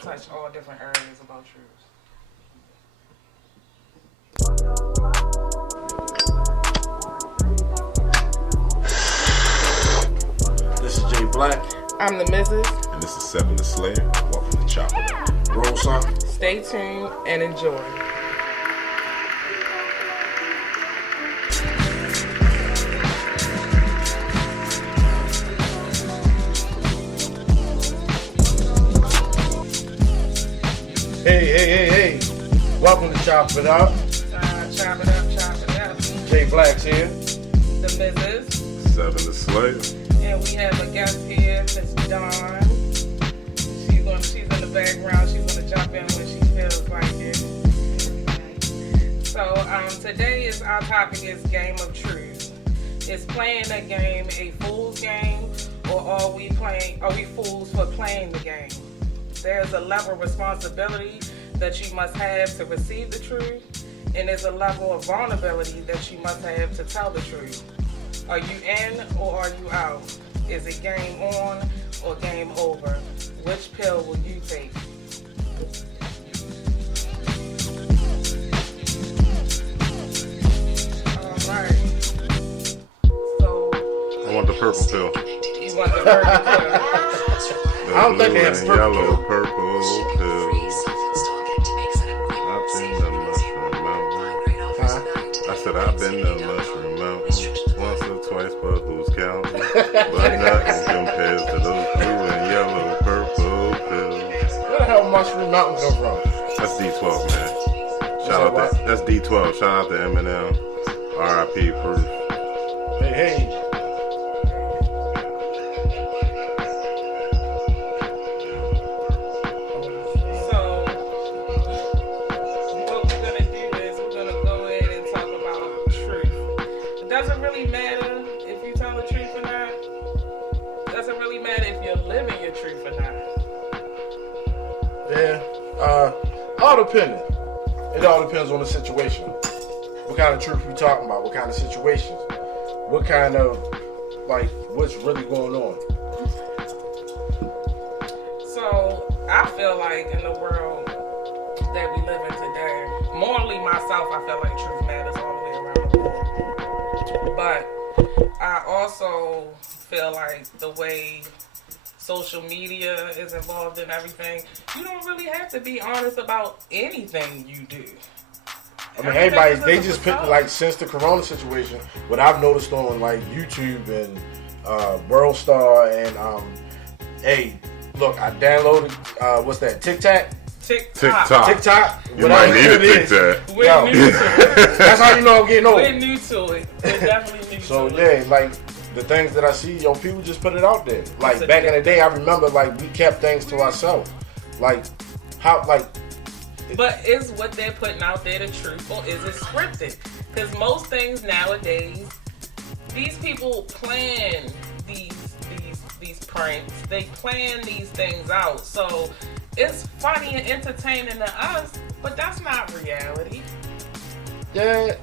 touch all different areas about truth. This is Jay Black. I'm the Mrs. And this is Seven the Slayer. Welcome to Chop It Up. Roll son. Stay tuned and enjoy. Hey. Welcome to Chop It Up. Chop it up, chop it up. Jay Black's here. The Mrs. Seven the Slayer. And we have a guest here, Miss Dawn. She's in the background. She's going to jump in when she feels like it. So today our topic is Game of Truth. Is playing a game a fool's game, or are we fools for playing the game? There's a level of responsibility that you must have to receive the truth, and there's a level of vulnerability that you must have to tell the truth. Are you in or are you out? Is it game on or game over? Which pill will you take? Alright. So, I want the purple pill. you want the purple pill? The I don't think blue they have and purple yellow pill. purple pill. I've been to Mushroom Mountain. I said I've been to Mushroom Mountain once or twice, but who's counting? But nothing compares to those blue and yellow purple pills. Where the hell Mushroom Mountain come from? That's D12, man. Shout out to, that's D12. Shout out to Eminem. R.I.P. Proof. Hey. So, what we're going to do is we're going to go ahead and talk about truth. It doesn't really matter if you tell the truth or not. It doesn't really matter if you're living your truth or not. Yeah. All depending. It all depends on the situation. What kind of truth we talking about? What kind of situations? What kind of, what's really going on? So, I feel like in the world that we live in today, morally myself, I feel like truth matters all the way around the world. But I also feel like the way social media is involved in everything, you don't really have to be honest about anything you do. I mean, everybody, they just pick, since the corona situation, what I've noticed on, YouTube and World Star and, hey, look, I downloaded, what's that, TikTok? TikTok. TikTok? You might need a it is. TikTok. We're new to it. That's how you know I'm getting old. We're new to it. We're definitely new So, to it. yeah, the things that I see, people just put it out there. Back in the day, I remember, we kept things to ourselves. But is what they're putting out there the truth, or is it scripted? Because most things nowadays, these people plan these pranks. They plan these things out. So it's funny and entertaining to us, but that's not reality. yeah,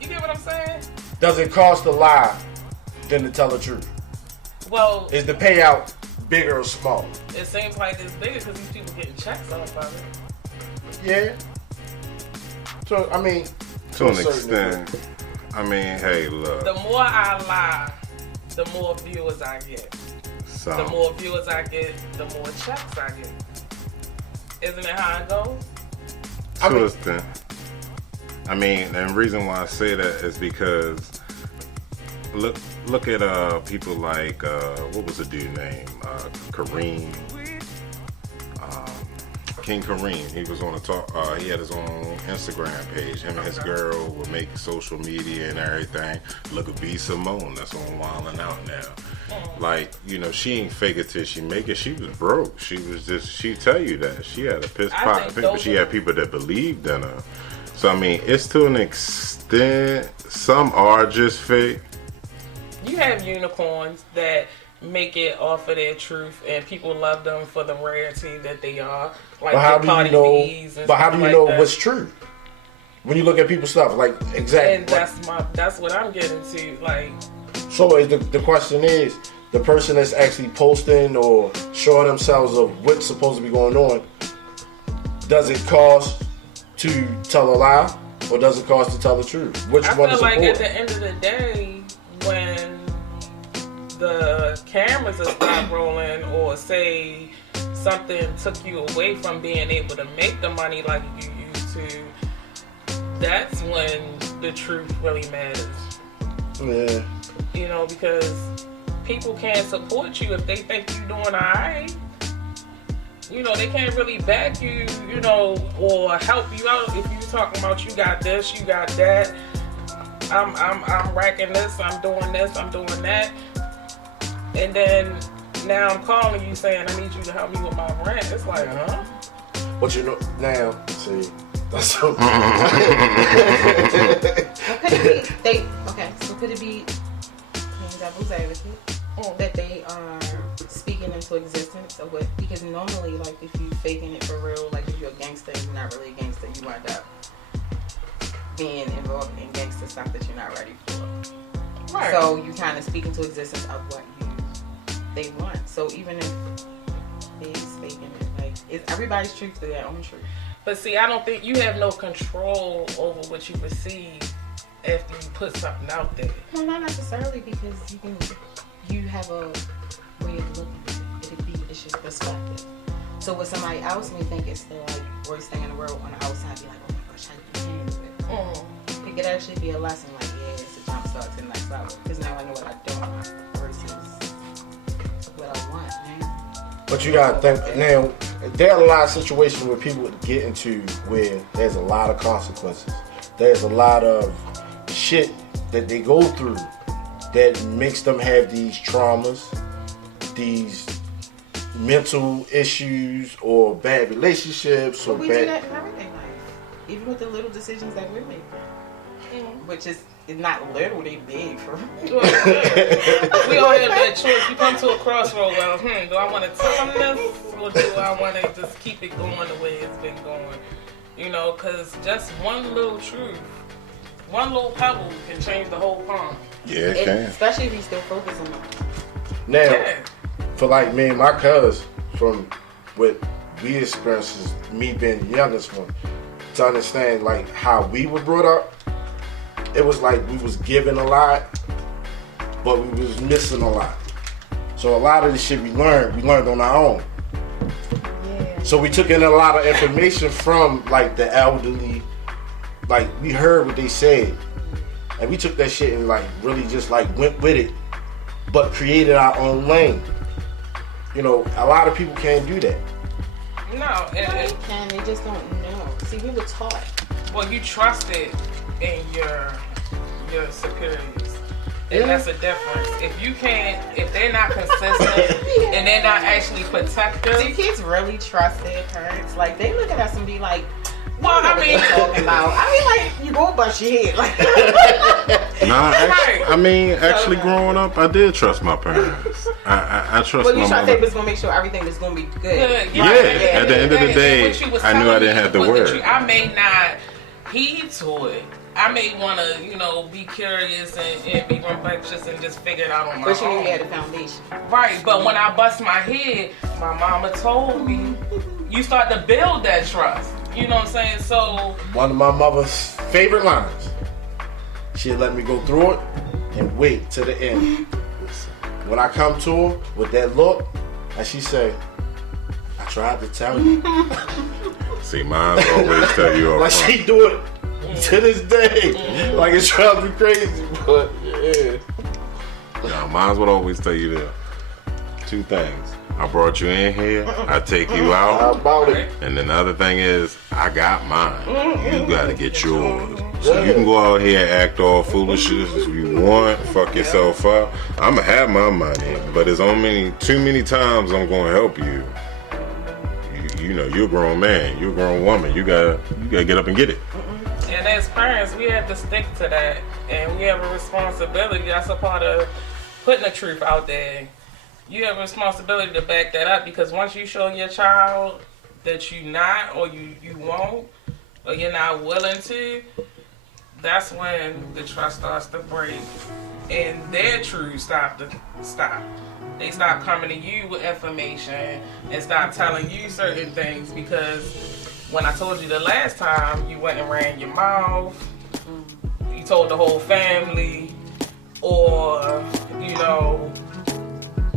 You get what I'm saying? does it cost a lie than to tell the truth? Well, Is the payout bigger or small? it seems like it's bigger because these people getting checks off of it. Yeah. So, I mean, To a an certain extent. degree. I mean, hey, look. The more I lie, the more viewers I get. So, The more viewers I get, the more checks I get. Isn't it how it goes? I mean- to an extent. I mean, and the reason why I say that is because look at people like what was the dude name? Kareem. King Kareem. He was on a talk. He had his own Instagram page. Him and his girl would make social media and everything. Look at B Simone. That's on Wildin' Out now. She ain't fake it till she make it. She was broke. She tell you that. She had a piss I pot, think but those she are- had people that believed in her. So, I mean, it's to an extent, some are just fake. You have unicorns that make it off of their truth, and people love them for the rarity that they are. Like But how the do you Cardi know? B's and But how stuff do you like know that. what's true when you look at people's stuff? Exactly. And that's what I'm getting to. So the question is, the person that's actually posting or showing themselves of what's supposed to be going on, does it cost to tell a lie or does it cost to tell the truth? Which one is I feel like important? at the end of the day, when the cameras are stop rolling, or say something took you away from being able to make the money like you used to, that's when the truth really matters. Yeah. You know, because people can't support you if they think you're doing alright. You know, they can't really back you, you know, or help you out if you're talking about you got this, you got that. I'm racking this, I'm doing this, I'm doing that. And then now I'm calling you saying I need you to help me with my rent. It's like, huh? But you know, now, see, that's so. So could it be playing devil's advocate that they are speaking into existence of what? Because normally, like, if you faking it for real, like if you're a gangster and you're not really a gangster, you wind up being involved in gangster stuff that you're not ready for. Right. So you kind of speak into existence of what they want. So even if they're faking it, like, it's everybody's truth to their own truth. But see, I don't think you have no control over what you receive after you put something out there. Well, not necessarily, because you have a way of looking at it. It's just perspective. So what somebody else may think is the like worst thing in the world, on the outside be like, oh my gosh, how you can do it. It could actually be a lesson, like, yeah, it's a jump start to the next level. Because now I know what I don't want versus what I want, man. But you gotta think, now, there are a lot of situations where people get into where there's a lot of consequences. There's a lot of shit that they go through that makes them have these traumas, these mental issues, or bad relationships, But or we do bad. that in everyday life. Even with the little decisions that we're making. Which is not little, they big for We all have that choice. You come to a crossroad. Well, do I want to tell them this, or do I want to just keep it going the way it's been going? You know, because just one little truth, one little pebble can change the whole pond. Yeah, it can. Especially if you still focusing on it. Now, Yeah. for like me and my cuz, from what we experienced as me being the youngest one, to understand like how we were brought up, it was like we was given a lot, but we was missing a lot. So a lot of the shit we learned on our own. Yeah. So we took in a lot of information from like the elderly, like we heard what they said, and we took that shit and like really just like went with it, but created our own lane. You know, a lot of people can't do that. No, They can, they just don't know. See, we were taught. well, you trusted in your superiors. And Yeah. that's a difference. If they're not consistent and they're not actually protective. Do kids really trust their parents? Like, they look at us and be like, Well, I I mean, talking about. I mean, like, you go bust your head. Like, Nah, Right. I mean, actually, growing up, I did trust my parents. I trust well, my you tried to mother. say was gonna make sure everything was gonna be good. good. Yeah, at the end of the day, What you was I knew I telling didn't me have the was that word. I may not heed to it. I may want to, be curious and be rambunctious and just figure it out on my But you knew own. you had a foundation. Right, but when I bust my head, my mama told me, you start to build that trust. You know what I'm saying? So, One of my mother's favorite lines. She'd let me go through it and wait to the end. When I come to her with that look, and she say, I tried to tell you. See, mine always tell you up Like front. she do it to this day. Like it drives me crazy, but yeah. No, mine would always tell you the two things. I brought you in here. I take you How out. about it? And then the other thing is, I got mine. You gotta get yours. So you can go out here and act all foolish as you want, fuck yourself up. I'ma have my money, but it's too many times I'm gonna help you. You know, you're a grown man, you're a grown woman. You gotta get up and get it. and as parents, we have to stick to that. And we have a responsibility. That's a part of putting the truth out there. You have a responsibility to back that up, because once you show your child that you're not, or you won't, or you're not willing to, that's when the trust starts to break and their truth stop. They stop coming to you with information and stop telling you certain things because when I told you the last time, you went and ran your mouth, you told the whole family, or, you know.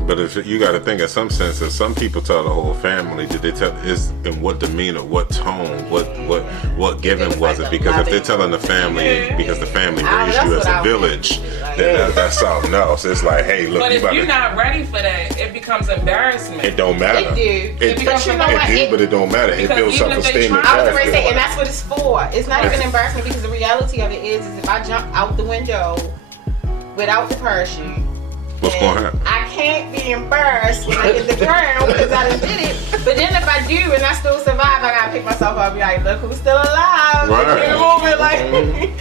But if you got to think, in some sense, if some people tell the whole family, did they tell is in what demeanor, what tone, what given was it? Because if they're telling the family, because the family raised you as a village, then that's something else. It's like, hey, look, But you if you're not ready for that, it becomes embarrassment. It don't matter. It do. But it don't matter. It builds self-esteem. I was ready to say, and that's what it's for. It's not even embarrassment because the reality of it is if I jump out the window without the parachute, what's going to happen? I can't be embarrassed when I hit the ground because I done did it. But then if I do and I still survive, I gotta pick myself up and be like, look who's still alive. Right. Keep moving, like.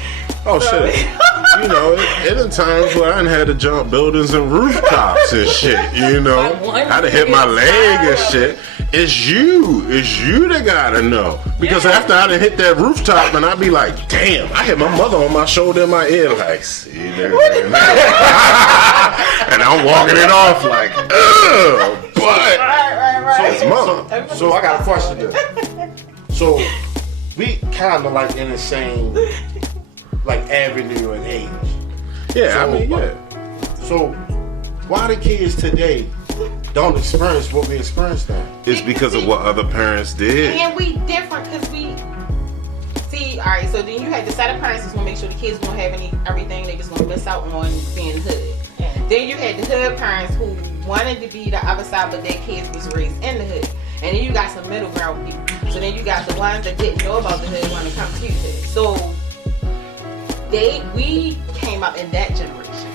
Oh shit! You know, it in times where I done had to jump buildings and rooftops and shit. You know, I done hit my leg and shit. It's you that gotta know. Because after I done hit that rooftop, and I be like, damn, I hit my mother on my shoulder and my ear, like, see there. And I'm walking it off like, ugh, but Right. it's mom. So I got a question then. So we kind of like in the same like avenue and age. Yeah, So, I mean, yeah. So why the kids today don't experience what we experienced then? It's because of what other parents did. And we different because we see. All right, so then you had the set of parents who's gonna make sure the kids won't have everything. They just gonna miss out on being hood. Then you had the hood parents who wanted to be the other side, but their kids was raised in the hood. And then you got some middle ground people. So then you got the ones that didn't know about the hood want to come to the hood. So we came up in that generation.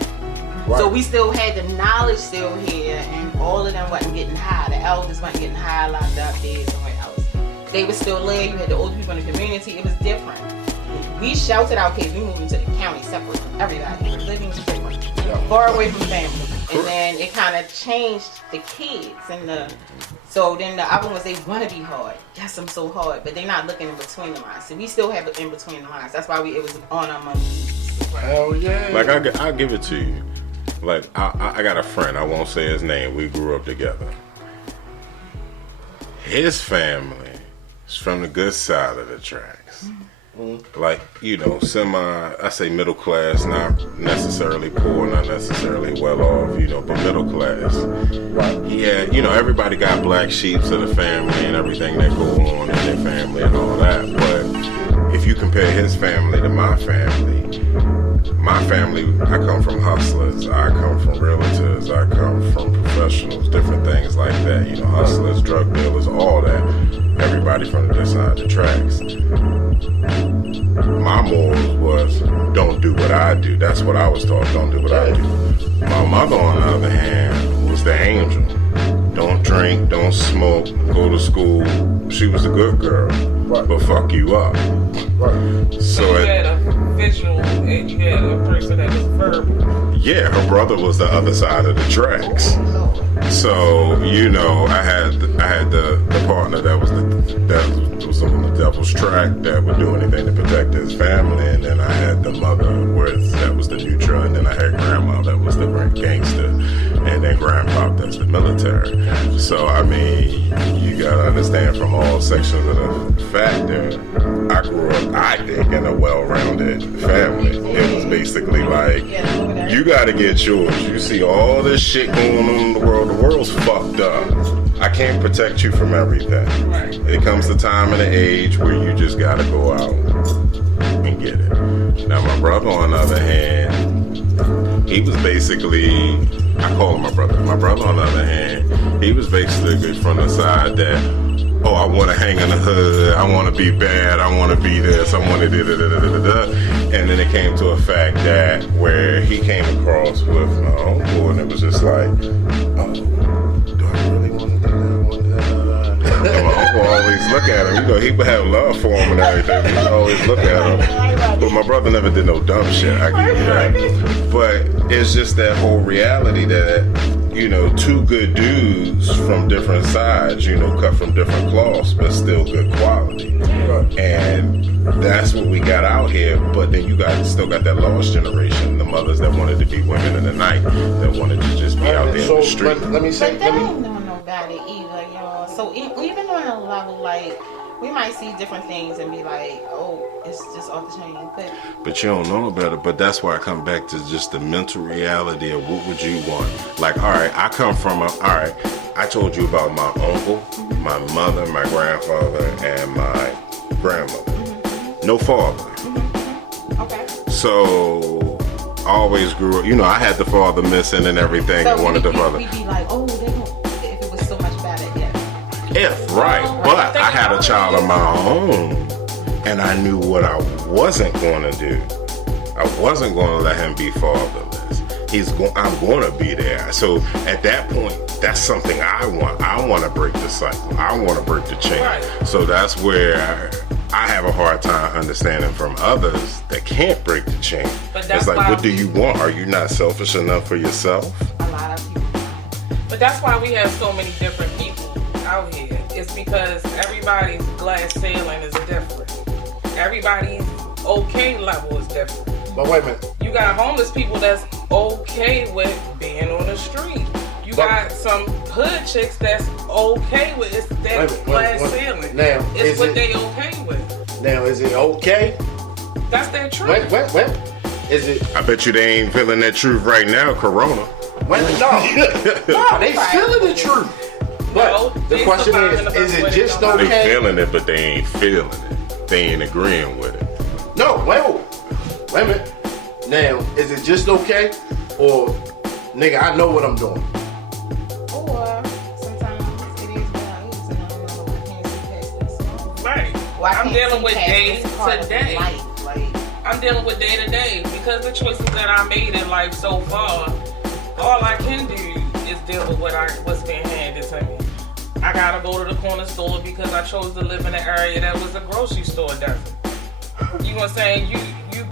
Right. So we still had the knowledge still here, and all of them wasn't getting high. The elders wasn't getting high, locked up, dead somewhere else. They were still there. You had the older people in the community. It was different. We sheltered our kids. We moved into the county separate from everybody. Living different, far away from family. And then it kind of changed the kids so then the other ones, they want to be hard. Yes, I'm so hard, but they're not looking in between the lines. So we still have it in between the lines. That's why it was on our money. Hell yeah. Like I'll give it to you. Like I got a friend. I won't say his name. We grew up together. His family is from the good side of the tracks. Like, you know, I say middle class, not necessarily poor, not necessarily well off, you know, but middle class. Right. Yeah, you know, everybody got black sheeps of the family and everything that go on in their family and all that. But if you compare his family to my family, I come from hustlers, I come from realtors, I come from professionals, different things like that. You know, hustlers, drug dealers, all that. Everybody from the other side of the tracks. My morals was, don't do what I do. That's what I was taught, don't do what I do. My mother, on the other hand, was the angel. Don't drink, don't smoke, go to school. She was a good girl, but fuck you up. Right. So you had a visual and you had a person that was verbal. Yeah, her brother was the other side of the tracks. So, you know, I had the partner that was on the devil's track that would do anything to protect his family, and then I had the mother that was the neutral, and then I had grandma that was the gangster, and then grandpa that's the military. So I mean, you gotta understand from all sections of the factor. I grew up, I think, in a well-rounded family. It was basically like, you gotta get yours. You see all this shit going on in the world. The world's fucked up. I can't protect you from everything. Right. It comes the time and the age where you just gotta go out and get it. Now my brother, on the other hand, he was basically, I call him my brother. My brother, on the other hand, he was basically from the side that, oh, I want to hang in the hood, I want to be bad, I want to be this, I want to da-da-da-da-da-da. And then it came to a fact that where he came across with my uncle, and it was just like, oh, do I really want to do that? And my uncle always look at him, you know, he would have love for him and everything, he would always look at him. But my brother never did no dumb shit, I give you that. But it's just that whole reality that two good dudes from different sides, cut from different cloths, but still good quality. And that's what we got out here. But then you still got that lost generation, the mothers that wanted to be women in the night, that wanted to just be out there in the street. Let me say, But they don't know nobody either, y'all. So even on a level, like, we might see different things and be like, oh, it's just off the chain. But you don't know no better. But that's why I come back to just the mental reality of what would you want. Like, all right, I come from I told you about my uncle, my mother, my grandfather, and my grandmother. No father. Okay. So I always grew up, I had the father missing and everything. So I wanted the father. We'd be like, oh, they don't, if it was so much better, Right. But I had a child of my own, and I knew what I wasn't going to do. I wasn't going to let him be fatherless. I'm going to be there. So at that point, that's something I want. I want to break the cycle. I want to break the chain. Right. So that's where I have a hard time understanding from others that can't break the chain. But that's it's like, why what do you want? Are you not selfish enough for yourself? A lot of people. But that's why we have so many different people out here. It's because everybody's glass ceiling is different. Everybody's okay level is different. but wait a minute. You got homeless people that's okay with being on the street. You got some hood chicks that's okay with it's that glass ceiling. Now, it's what they okay with. Now, is it okay? That's their truth. Wait. Is it? I bet you they ain't feeling that truth right now, Corona. No, they feeling the truth. But No, the they question surviving the is best way it they just know how. They okay? feeling it, but they ain't feeling it. They ain't agreeing with it. No, wait a minute. Now, is it just okay? Or, nigga, I know what I'm doing. Or sometimes it is what I is, and I don't know what I can't see past this. Right. Well, I I'm can't dealing see with past day this part to of day. life, like, I'm dealing with day to day because the choices that I made in life so far, all I can do is deal with what's being handed to me. I gotta go to the corner store because I chose to live in an area that was a grocery store doesn't. You know what I'm saying? You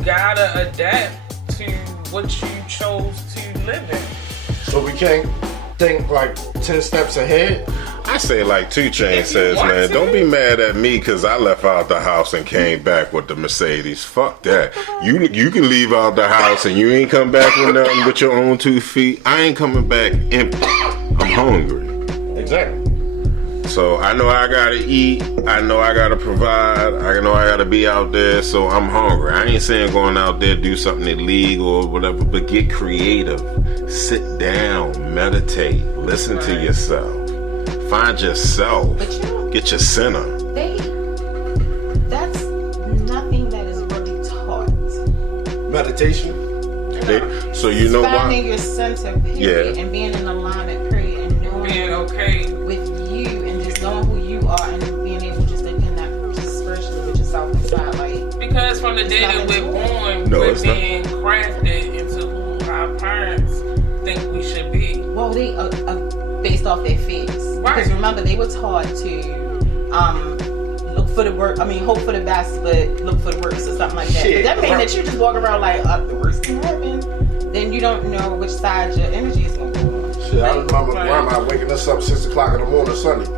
gotta adapt to what you chose to live in. So we can't think like 10 steps ahead. I say like 2 Chainz If you says, want man, to. don't be mad at me because I left out the house and came back with the Mercedes. Fuck that. You can leave out the house and you ain't come back with nothing but your own 2 feet. I ain't coming back empty. I'm hungry. Exactly. So I know I gotta eat. I know I gotta provide. I know I gotta be out there. So I'm hungry. I ain't saying going out there do something illegal or whatever, but get creative. Sit down, meditate, listen to yourself, find yourself, But you- get your center. that's nothing that is really taught. Meditation. So you know Finding why? your center, period, Yeah. and being in alignment, period, and knowing Being okay. with you and just knowing who you are and being able just to connect just spiritually with yourself inside, like. Because from the day that we're born, No, we're it's not. being crafted into who our parents think we should be. Well, they are based off their fears. Right. Because remember, they were taught to look for the work. I mean, hope for the best, but look for the worst or something like that. Shit, But that means right. that you just walk around like, the worst can happen. Then you don't know which side your energy is going to go on. Shit, I remember Right. grandma waking us up 6 o'clock in the morning Sunday.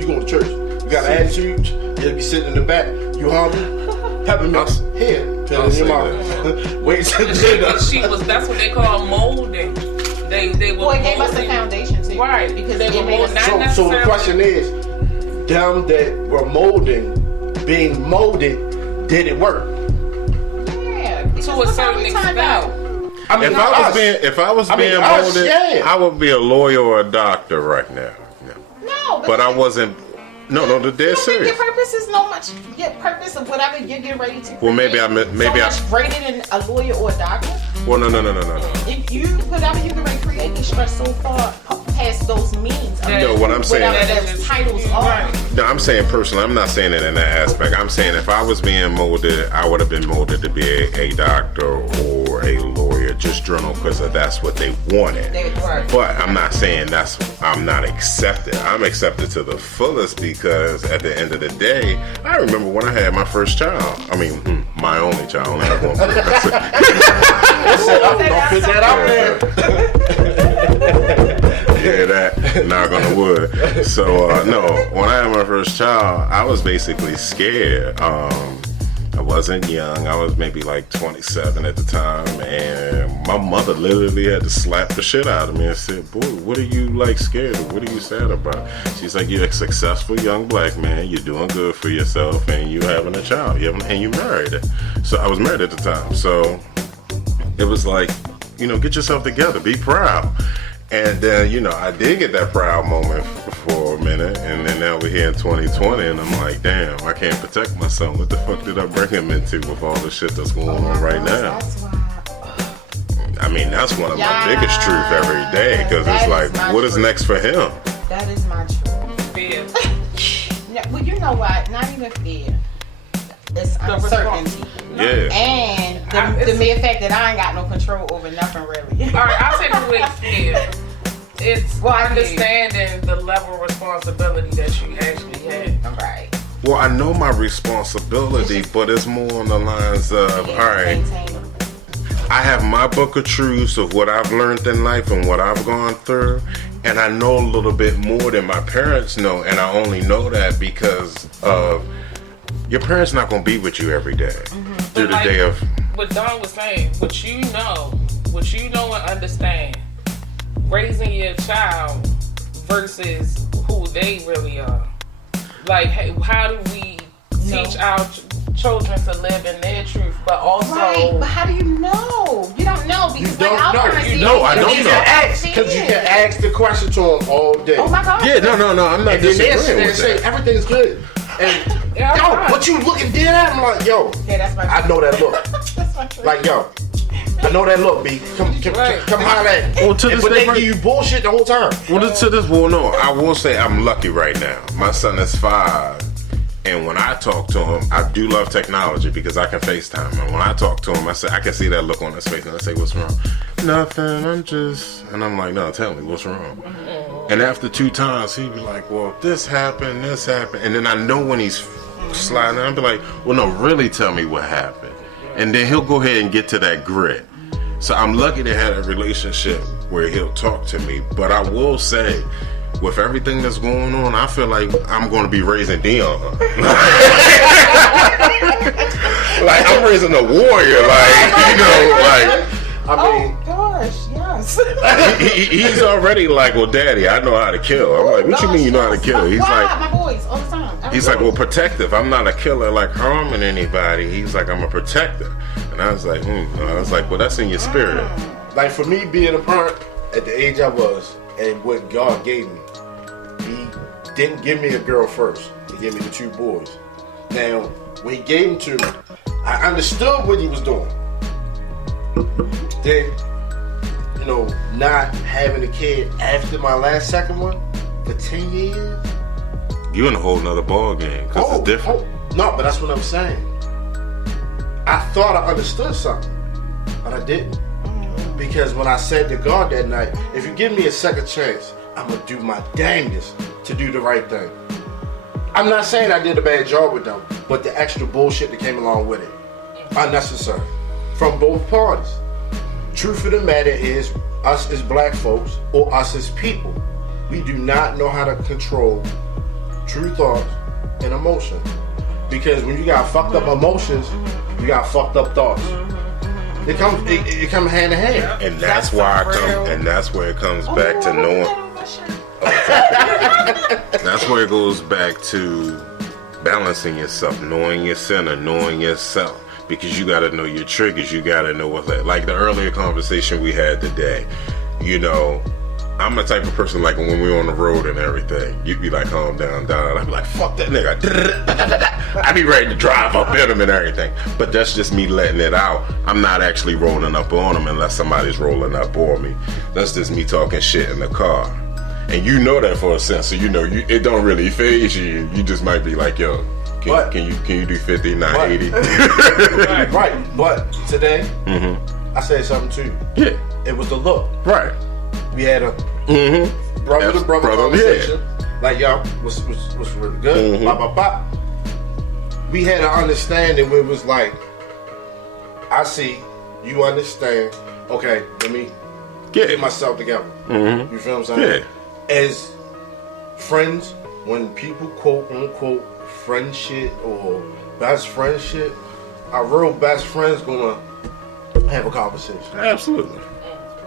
You going to church? You got an attitude? You'll be sitting in the back. You hungry? Peppermints. Here. Put it in your mouth. Wait till dinner. That's what they call molding. They were Well, it gave us a molding. foundation too. Right. Because They it were made us molding. So the question is, them that were being molded, did it work? Yeah. To a certain extent. I mean, If I was I mean, being us, molded, yeah. I would be a lawyer or a doctor right now. No, But I wasn't. No, they're I think your serious. purpose is no much. Your purpose of whatever you're getting ready to. Well, maybe create, I- much greater than a lawyer or a doctor. Well, no. If you whatever you can create and stretch so far past those means. No, what I'm saying- whatever those titles are. No, I'm saying personally. I'm not saying it in that aspect. I'm saying if I was being molded, I would have been molded to be a doctor or a lawyer, just journal because that's what they wanted. But I'm not saying I'm not accepted. I'm accepted to the fullest because at the end of the day, I remember when I had my first child. I mean, my only child. I only had one. Don't put that out there. hear that? Knock on the wood. So, no, when I had my first child, I was basically scared. I wasn't young. I was maybe like 27 at the time, and my mother literally had to slap the shit out of me and said, "Boy, what are you like scared of? What are you sad about?" She's like, "You're a successful young black man. You're doing good for yourself, and you having a child. And you married it." So I was married at the time. So it was like, get yourself together. Be proud. And then, I did get that proud moment for a minute, and then now we're here in 2020, and I'm like, damn, I can't protect my son. What the fuck did I bring him into with all the shit that's going on right now? That's why. I mean, that's one of my biggest truth every day, because it's like, what is next for him? That is my truth. Fear. Well, you know what? Not even fear. It's uncertainty. Yeah. And the mere fact that I ain't got no control over nothing really. All right, I'll take it with fear. It's understanding the level of responsibility that you actually have. Right. Well, I know my responsibility, but it's more on the lines of, all right, I have my book of truths of what I've learned in life and what I've gone through, and I know a little bit more than my parents know, and I only know that because of your parents not going to be with you every day through the day of... What Don was saying, what you know and understand, raising your child versus who they really are. Like, hey, how do we teach our children to live in their truth, but also... Right, but how do you know? You don't know because You don't know. I don't You know. can ask, because you can ask the question to them all day. Oh my God. Yeah, no, I'm not And then they disagreeing with say that. everything's good. And Yeah, yo, right. what you looking dead at? I'm like, yo, Yeah, that's my I know that look. That's my truth. Like, yo, I know that look, B. Come holler at me. Well, to this But day, they give you bullshit the whole time. No, I will say I'm lucky right now. My son is 5, and when I talk to him, I do love technology because I can FaceTime. And when I talk to him, I can see that look on his face, and I say, "What's wrong?" "Nothing. And I'm like, "No, tell me what's wrong." And after 2 times, he'd be like, "Well, this happened," and then I know when he's sliding, I'll be like, "Well, no, really tell me what happened," and then he'll go ahead and get to that grit. So I'm lucky to have a relationship where he'll talk to me. But I will say, with everything that's going on, I feel like I'm going to be raising Dion. Like, I'm raising a warrior. I mean, Oh gosh, yes. He's already like, "Well, Daddy, I know how to kill." I'm like, "What you mean you know how to kill?" He's Why? like, My boys all the time. He's like, "Well, protective. I'm not a killer like harming anybody." He's like, "I'm a protector." And I was like, I was like, "Well, that's in your spirit." like for me being a parent at the age I was and what God gave me, He didn't give me a girl first. He gave me the 2 boys. Now, when He gave them to me, I understood what He was doing. Then, not having a kid after my second one for 10 years. You in a whole nother ball game because it's different. No, but that's what I'm saying. I thought I understood something, but I didn't. Because when I said to God that night, if you give me a second chance, I'm going to do my dangest to do the right thing. I'm not saying I did a bad job with them, but the extra bullshit that came along with it, unnecessary. From both parties. Truth of the matter is, us as black folks, or us as people, we do not know how to control true thoughts and emotion. Because when you got fucked up emotions, you got fucked up thoughts. It come hand in hand. And that's why that's where it comes back to knowing. That's where it goes back to balancing yourself, knowing your center, knowing yourself. Because you got to know your triggers. You got to know what's like the earlier conversation we had today. I'm the type of person like when we're on the road and everything, you'd be like, calm down. I'd be like, fuck that nigga. I'd be ready to drive up in him and everything. But that's just me letting it out. I'm not actually rolling up on him unless somebody's rolling up on me. That's just me talking shit in the car. And you know that for a sense, so it don't really faze you. You just might be like, yo, can you do 50, not 80? Right. But today, I said something to you. Yeah. It was the look. Right. We had a brother to brother conversation. Yeah. Like, yo, what's really good? Bop, bop, bop. We had an understanding where it was like, I see, you understand. Okay, let me get myself together. You feel what I'm saying? Yeah. As friends, when people quote unquote friend shit or best friend shit, our real best friends gonna have a conversation. Absolutely.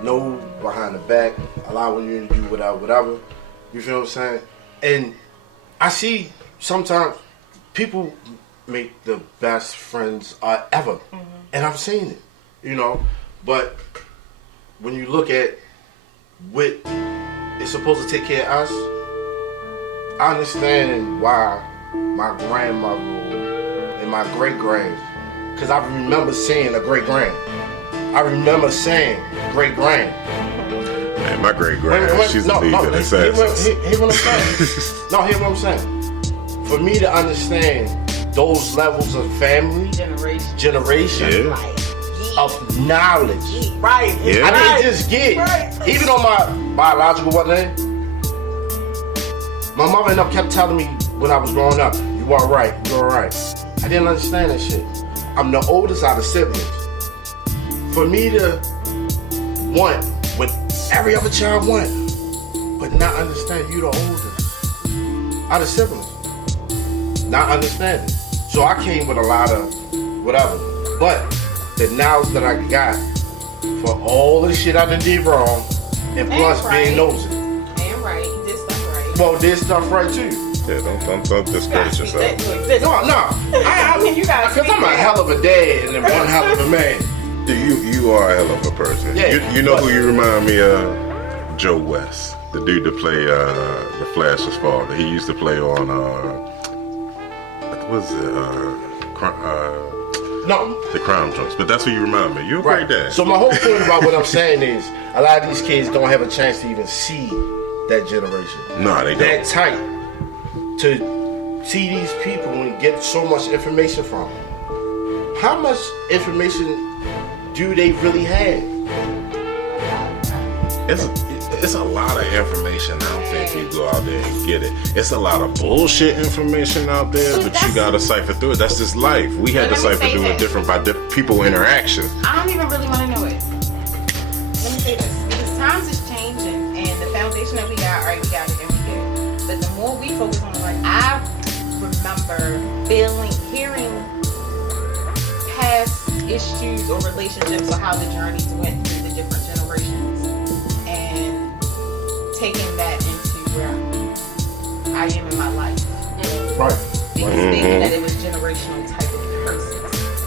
No behind the back, allowing you to do whatever. You feel what I'm saying? And I see sometimes people make the best friends ever, and I've seen it, you know. But when you look at what is supposed to take care of us, I understand why my grandmother and my great grand, because I remember seeing a great grand. I remember saying great grand. Man, my great grand, she's the leader of assassins. Hear what I'm saying? No, hear what I'm saying. For me to understand those levels of family, generation of knowledge, Right. Yeah. I didn't just get. Even on my biological name, my mother and them kept telling me when I was growing up, you are right, you are right. I didn't understand that shit. I'm the oldest out of siblings. For me to want what every other child want, but not understand you the oldest out of siblings. Not understanding. So I came with a lot of whatever. But the knowledge that I got for all the shit I done did wrong, and plus being nosy. And right, you did stuff right. Well, did stuff right too. Yeah, don't discourage yourself. No. I mean, you guys, because I'm a hell of a dad and one hell of a man. You are a hell of a person. Yeah, you know who you remind me of? Joe West, the dude that played the Flash's father. He used to play on what was it? No. The Crime Joints. But that's who you remind me. You're a great dad. So my whole point about what I'm saying is, a lot of these kids don't have a chance to even see that generation. No, they That don't. tight to see these people and get so much information from them. How much information do they really have? It's a lot of information out there if you go out there and get it. It's a lot of bullshit information out there, but you gotta cipher through it. That's just life. We had to cipher through it different by people interaction. I don't even really want to know it. Let me say this. Because times is changing and the foundation that we got, all right, we got it and we get it. But the more we focus on it, like I remember hearing past issues or relationships or how the journeys went through the different generations and taking that into where I am in my life. Right. Because thinking that it was generational type of curses.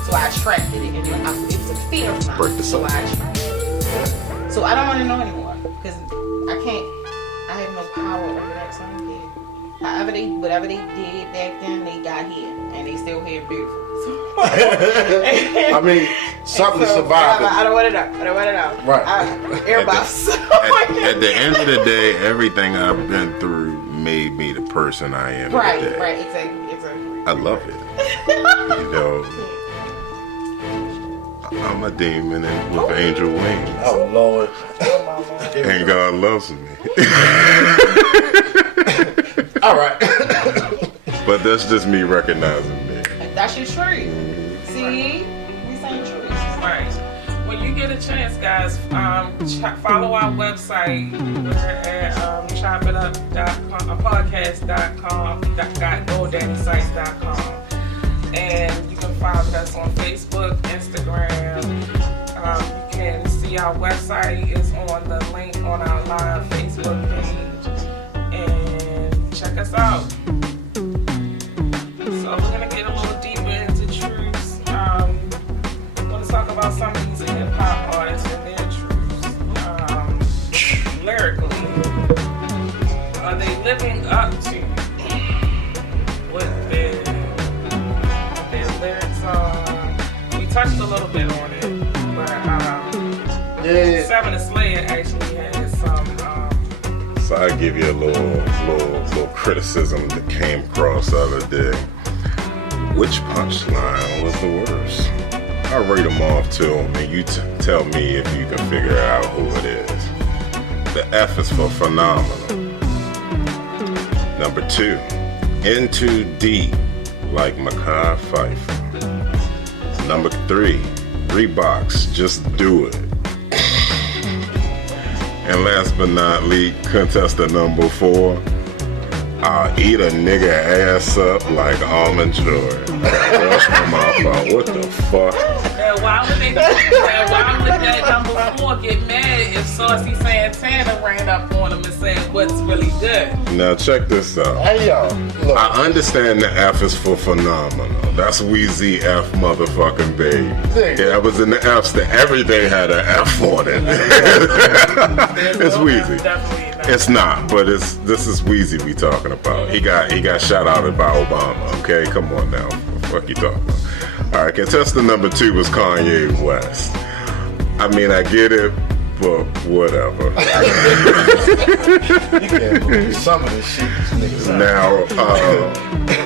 So I attracted it and it was a fear of mine. Break the So I cycle. attracted it. So I don't want to know anymore. Because I have no power over that, so I don't care. Whatever they did back then, they got here. And they still here beautiful. I mean, something to survive. I don't want to know. Right. Earbuds. At the end of the day, everything I've been through made me the person I am today. Right, exactly. I love it. You know, I'm a demon with angel wings. Oh, Lord. And God loves me. All right. But that's just me recognizing me. That's your truth. See? We saying truth. Right. When you get a chance, guys, follow our website. We're at chopitup.com, podcast.com, GoDaddySites.com. And you can follow us on Facebook, Instagram. You can see our website is on the link on our live Facebook page. And check us out. So we're going to get a little deeper into truths. We're going to talk about some of these hip-hop artists and their truths. Lyrically, are they living up to what their lyrics are? We touched a little bit on it, but Seven the Slayer actually has some... So I give you a little criticism that came across the other day. Which punchline was the worst? I rate them off to them, and you tell me if you can figure out who it is. The F is for phenomenal. Number 2, In Too Deep, like Mekhi Phifer. Number 3, Reeboks, Just Do It. And last but not least, contestant number 4. I'll eat a nigga ass up like Almond Joy. Wash my mouth out. What the fuck? Now, why would that number 4 get mad if Saucy Santana ran up on him and said, what's really good? Now check this out. Hey y'all, look. I understand the F is for phenomenal. That's Weezy F motherfucking baby. Yeah, I was in the F's that everything had an F on it. It's Weezy. Definitely not. It's not, but this is Weezy we talking about. He got shout outed by Obama. Okay, come on now. What the fuck you talking about? All right, contestant number 2 was Kanye West. I mean, I get it, but whatever. You can't believe some of this shit these niggas are. Now,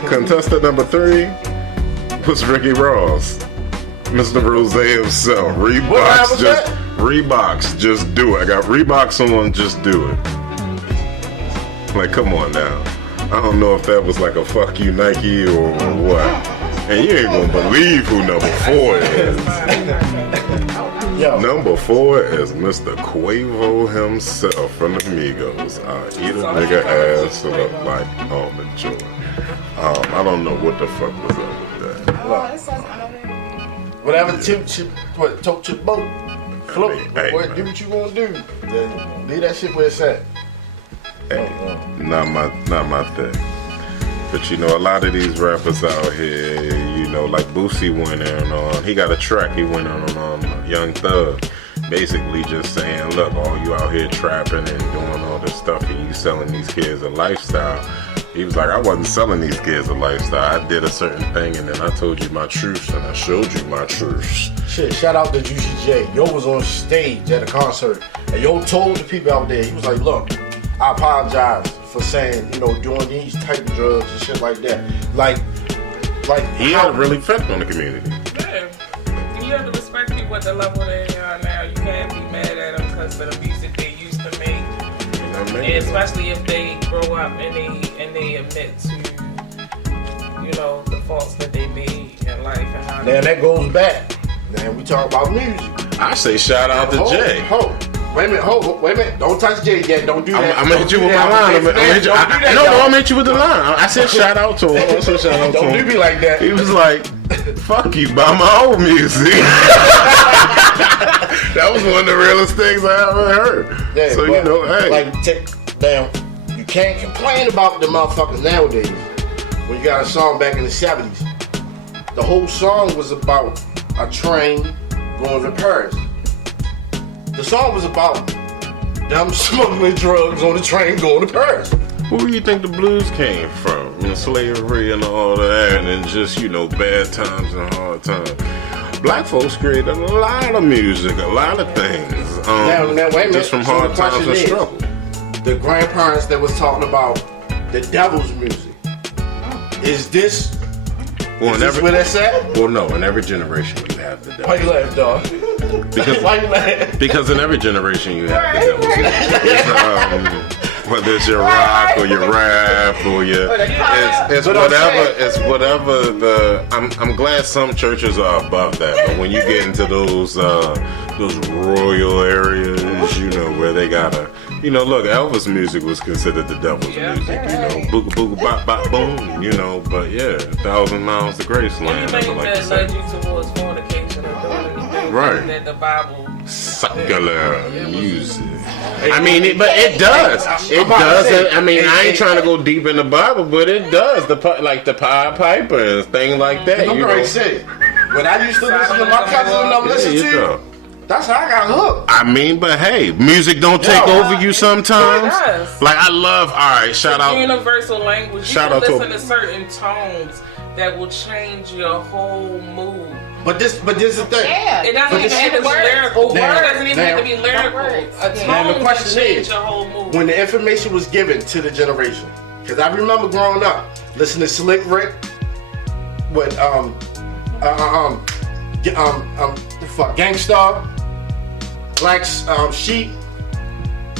contestant number 3 was Ricky Ross. Mr. Rose himself. Reeboks, just do it. I got Reeboks on, just do it. Like, come on now. I don't know if that was like a fuck you Nike or what. And you ain't gonna believe who number 4 is. Yo, Number 4 is Mr. Quavo himself from the Migos. Eat a nigga ass up like Almond Joy. I don't know what the fuck was up with that. Oh, it says unavailable. whatever tote your boat, float. Hey, Boy, man. do what you gonna do. Then leave that shit where it's at. Hey, not my thing. But you know, a lot of these rappers out here, you know, like Boosie went in on, he got a track he went on Young Thug, basically just saying, look, all you out here trapping and doing all this stuff and you selling these kids a lifestyle. He was like, I wasn't selling these kids a lifestyle. I did a certain thing and then I told you my truths and I showed you my truths. Shit, shout out to Juicy J. Yo was on stage at a concert and Yo told the people out there, he was like, look, I apologize for saying, you know, doing these type of drugs and shit like that. Like He had a really effect on the community. Yeah. You have to respect people at the level they are now. You can't be mad at them because of the music they used to make. You know what I mean? And especially if they grow up and they admit to, you know, the faults that they made in life and how now that goes back. Now we talk about music. I say shout out to Jay. Wait a minute. Don't touch Jay yet. Don't do that. I'm gonna hit you with my line. I'm gonna hit you with the line. I said shout out to him. I said shout out to Don't do him. me like that. He was like, fuck you, buy my own music. That was one of the realest things I ever heard. Yeah, So, but, you know, hey. like, damn, you can't complain about the motherfuckers nowadays when you got a song back in the 70s. The whole song was about a train going to Paris. The song was about them smuggling drugs on the train going to Paris. Where do you think the blues came from? You know, slavery and all that, and just, you know, bad times and hard times. Black folks created a lot of music, a lot of things. Now, wait a minute. Just from So hard the times and question is, struggle. The grandparents that was talking about the devil's music. Is this Well, where that's at? well, no, in every generation you have the Why devil. you laugh, dog? Because Why you laugh? Because in every generation you have the devil's music. Whether it's your rock or your rap or your, it's whatever the. I'm glad some churches are above that, but when you get into those rural areas, you know, where they gotta, you know, look, Elvis music was considered the devil's music, you know, booga booga bop bop boom, you know, but yeah, 1,000 Miles to Graceland, as I anything like to that led say. you towards fornication or doing anything Right. that the Bible. Secular music. I mean, it does. It does. I mean, I ain't trying to go deep in the Bible, but it does. Like the Pied Piper and things like that. I'm You already know? said. When I used to listen to my cousin and I'm listening Yeah, to you you, know. that's how I got hooked. I mean, but hey, music don't take Yo. over you sometimes. It does. Like I love. All right, shout out. Universal language. You Shout can out to- listen to certain tones that will change your whole mood. But this is the thing. Yeah. It doesn't But even the have to shit be works. lyrical. Now- It doesn't even have to be now- lyrical. works. A Now, the tone can question change is, your whole mood. when the information was given to the generation, because I remember growing up listening to Slick Rick with Gangstar, Black Sheep,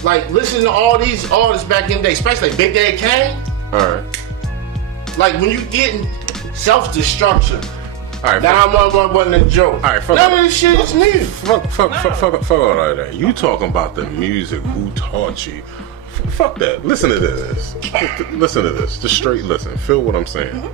like listening to all these artists back in the day, especially like Big Daddy Kane. All right. Like when you get in self-destruction, All right, 911 wasn't a joke. All right, fuck none it. of this shit is new. Fuck all that. You talking about the music? Who taught you? Fuck that. Listen to this. Listen to this. Just straight listen. Feel what I'm saying.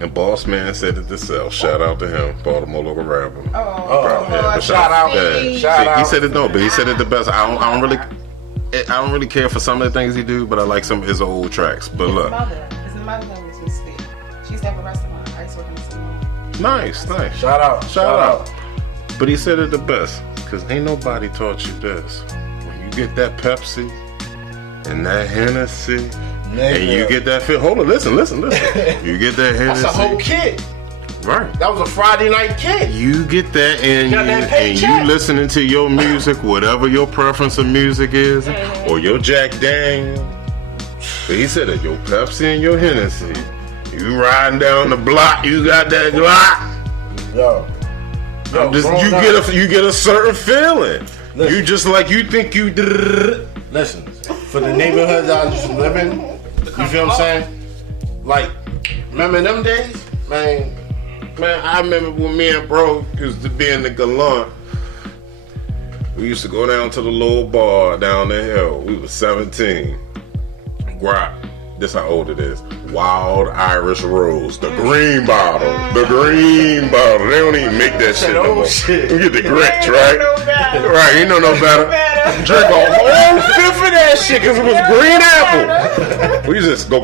And Boss Man said it himself. Shout out to him, Baltimore local rapper. But shout out. Yeah. Shout out. He said it but he said it the best. I don't really care for some of the things he do, but I like some of his old tracks. But look, His mother was Miss Spit. She used to have a restaurant. I used to work in the salon. nice. Shout out. Shout out. But he said it the best, because ain't nobody taught you this. When you get that Pepsi and that Hennessy, and you get that fit. Hold on, listen. You get that Hennessy. That's a whole kit. Right. That was a Friday night kit. You get that and Got that paycheck. you listening to your music, whatever your preference of music is, or your Jack Daniel. He said it, your Pepsi and your Hennessy. You riding down the block, you got that Glock. Yo, You get a certain feeling. Listen. You just like you think you did. listen, for the neighborhoods I was living, you feel what I'm saying? Like, remember them days? Man, I remember when me and bro used to be in the Gallant. We used to go down to the little bar down the hill. We was 17. Guap. This how old it is. Wild Irish Rose. The green bottle. The green bottle. They don't even make that shit no more. Shit. We get the Grinch, right? Right, you know no better. Drink a whole fifth of that shit because it was green apple. We just go,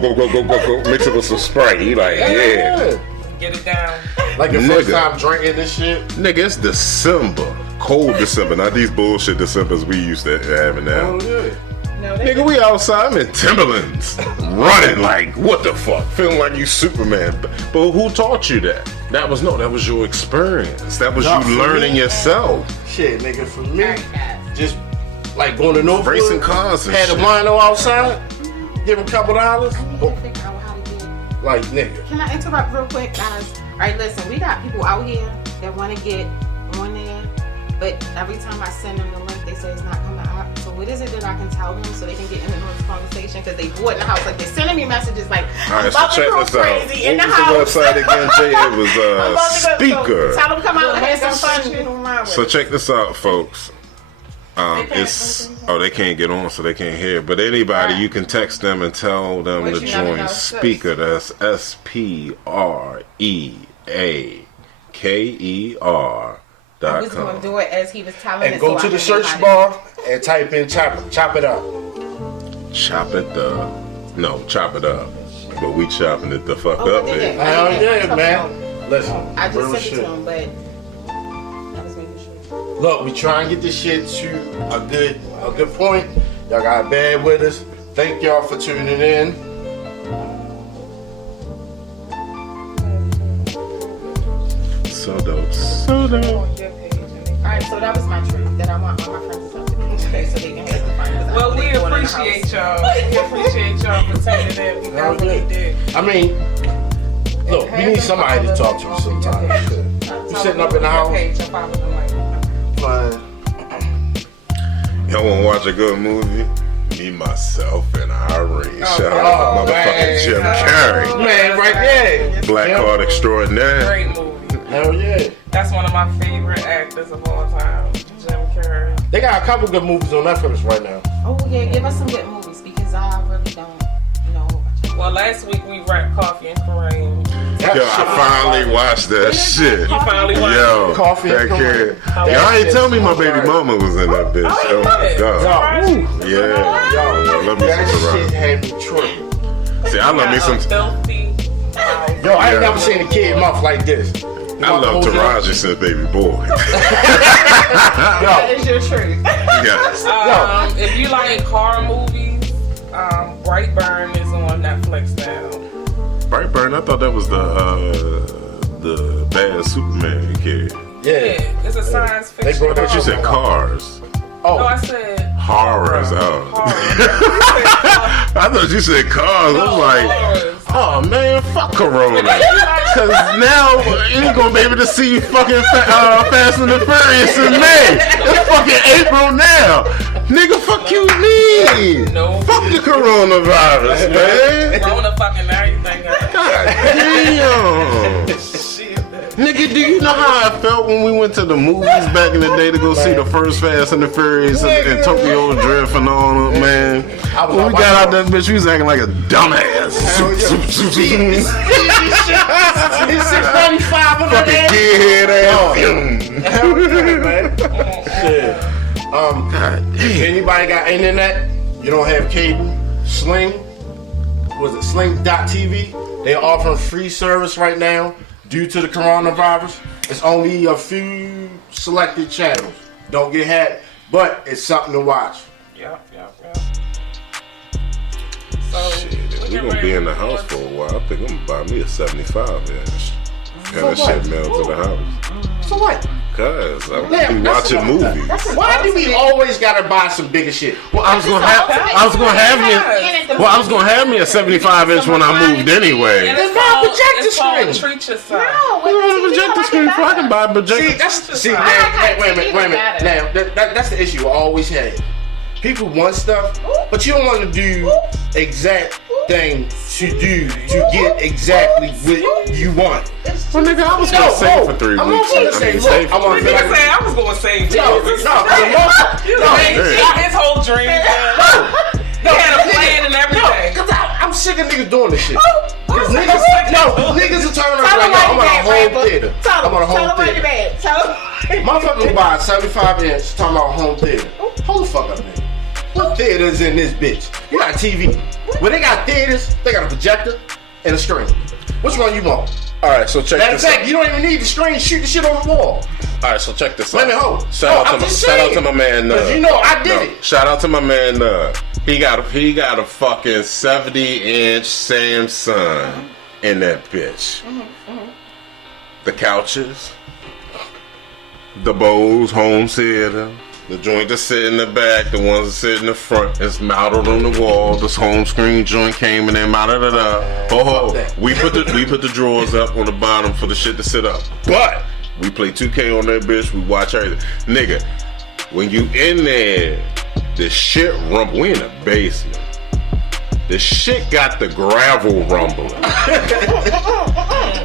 mix it with some Sprite. He like, yeah. Get it down. Like the first Nigga. time drinking this shit. Nigga, it's December. Cold December. Not these bullshit Decembers we used to have now. Oh, yeah. No, Nigga, we outside in Timberlands, running like, what the fuck? Feeling like you Superman. But who taught you that? That was your experience. That was Not you for learning me. yourself. Shit, nigga, for me, just like going to Northwood, Racing cars and had shit. a wino outside, give him a couple dollars. I need to figure out how to get. Like, nigga. Can I interrupt real quick, guys? All right, listen, we got people out here that want to get on there, but every time I send them the link, they say it's not coming up. So what is it that I can tell them so they can get into this conversation? Because they bought in the house, like they're sending me messages like, All right, so about to check go this out. crazy in the What house. was the website again, Jay? It was I'm about to go- Speaker. So tell them come out and have some fun. So check this out, folks. They can't get on, so they can't hear. But anybody, you can text them and tell them What to you never join know, Speaker. That's SPREAKER.com. I was going to do it as he was telling And us. go so to I the can search find bar and type in chop it up. Chop it up. No, chop it up. But we chopping it the fuck Oh, up, I did man. it. Hell yeah, Okay. man. Listen, I just real sent it shit. to him, but I was making sure. Look, we try and get this shit to a good point. Y'all got bad with us. Thank y'all for tuning in. So dope. So dope. On your page. All right, so that was my truth that I want all my friends to talk to me so they can have some fun. 'cause I Well, know we they going in the appreciate house. y'all. We appreciate y'all for tuning in. We Hell really yeah. did. I mean, look, we need somebody to talk to sometimes. You sitting up in the house, man. Y'all want to watch a good movie? Me, myself, and Irene. Shout oh, out to man. motherfucking Jim Carrey. Man, right there. Black Yeah. Card Extraordinaire. Great movie. Hell yeah. That's one of my favorite actors of all time, Jim Carrey. They got a couple good movies on Netflix right now. Oh yeah, give us some good movies because I really don't know. Well, last week we wrapped Coffee and Kareem. That Yo, shit I was finally fire. watched that shit. You finally watched Yo, Coffee and that kid. Kareem. Y'all ain't That tell me shit my was baby fire. mama was in that bitch. Oh my yeah. god. Yo, Yeah. yo, Let me that sit shit around. had me tripping. See, I love me some. filthy. Yo, I ain't Yeah. never seen a kid mouth like this. I love Taraji since baby boy. That Yo, is your truth. Yes. If you like horror movies, Brightburn is on Netflix now. Brightburn, I thought that was the bad Superman kid. Yeah, yeah. it's a science They fiction. brought that You shit said Cars. No, I Oh, said Horrors. Oh. I thought you said Cars. I was like, oh man, fuck Corona. Cause now you ain't gonna be able to see fucking Fast and the Furious in May. It's fucking April now. Nigga, fuck you mean? No. Fuck the coronavirus, man. Corona fucking everything. God damn. do you know how I felt when we went to the movies back in the day to go see the first Fast and the Furious and Tokyo Drift and all that, man? When we got out that bitch, we was acting like a dumbass. He's 695 on Fucking that. kid ass. Hell yeah, man. Shit. If anybody got internet, you don't have cable, Sling, was it Sling.tv? They're offering free service right now due to the coronavirus. It's only a few selected channels. Don't get hacked, but it's something to watch. Yep. So Shit, we're gonna be in the house for a while. I think I'm gonna buy me a 75 inch. Have that shit mailed to the house. So what? Cause I'm Yeah, be that's watching enough. movies. Why do we always gotta buy some bigger shit? Well, I was gonna have me a 75 inch when I moved anyway. and It's not a projector it's called screen. treat yourself. No, I with don't the have a TV, projector screen. I can buy a projector. See, I now, wait a minute. got it. Now, that's the issue I always had. People want stuff, but you don't want to do exact thing to do to get exactly what you want. Well, nigga, I was gonna save for 3 I'm weeks. not gonna say, look, I want to Nigga feel like, said I was going to save no, Jesus. Hey. His whole dream. He had a plan and everything. because I'm sick of niggas doing this shit. Oh, Because niggas are turning around like, yo, I'm on a home theater. I'm on a home theater. Motherfucker buy a 75 inch talking about home theater. Hold the fuck up, nigga. What theaters in this bitch? You got TV. When they got theaters, they got a projector and a screen. Which one you want? All right, so check Matter of this fact, out. you don't even need the screen. Shoot the shit on the wall. All right, so check this Let me out. hold. Shout I'm out just to saying. my man. Because you know I did it. Shout out to my man. He got a fucking 70-inch Samsung in that bitch. The couches, the Bose home theater, the joint that sit in the back, the ones that sit in the front, it's mounted on the wall. This home screen joint came in there, mounted it up. We put the drawers up on the bottom for the shit to sit up. But we play 2K on that bitch. We watch everything, nigga. When you in there, the shit rumble. We in the basement. The shit got the gravel rumbling.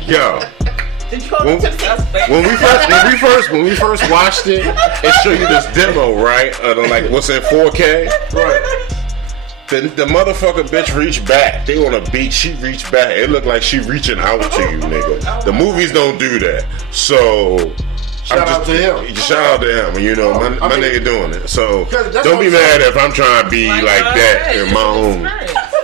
Yo. When we first watched it, it showed you this demo, right? Like what's in 4K. Right. The motherfucker bitch reached back. They on a beach, she reached back. It looked like she reaching out to you, nigga. The movies don't do that. So Shout out to him. Shout out to him. You know, my nigga doing it. So That's don't be what I'm mad if I'm trying to be like that in my own.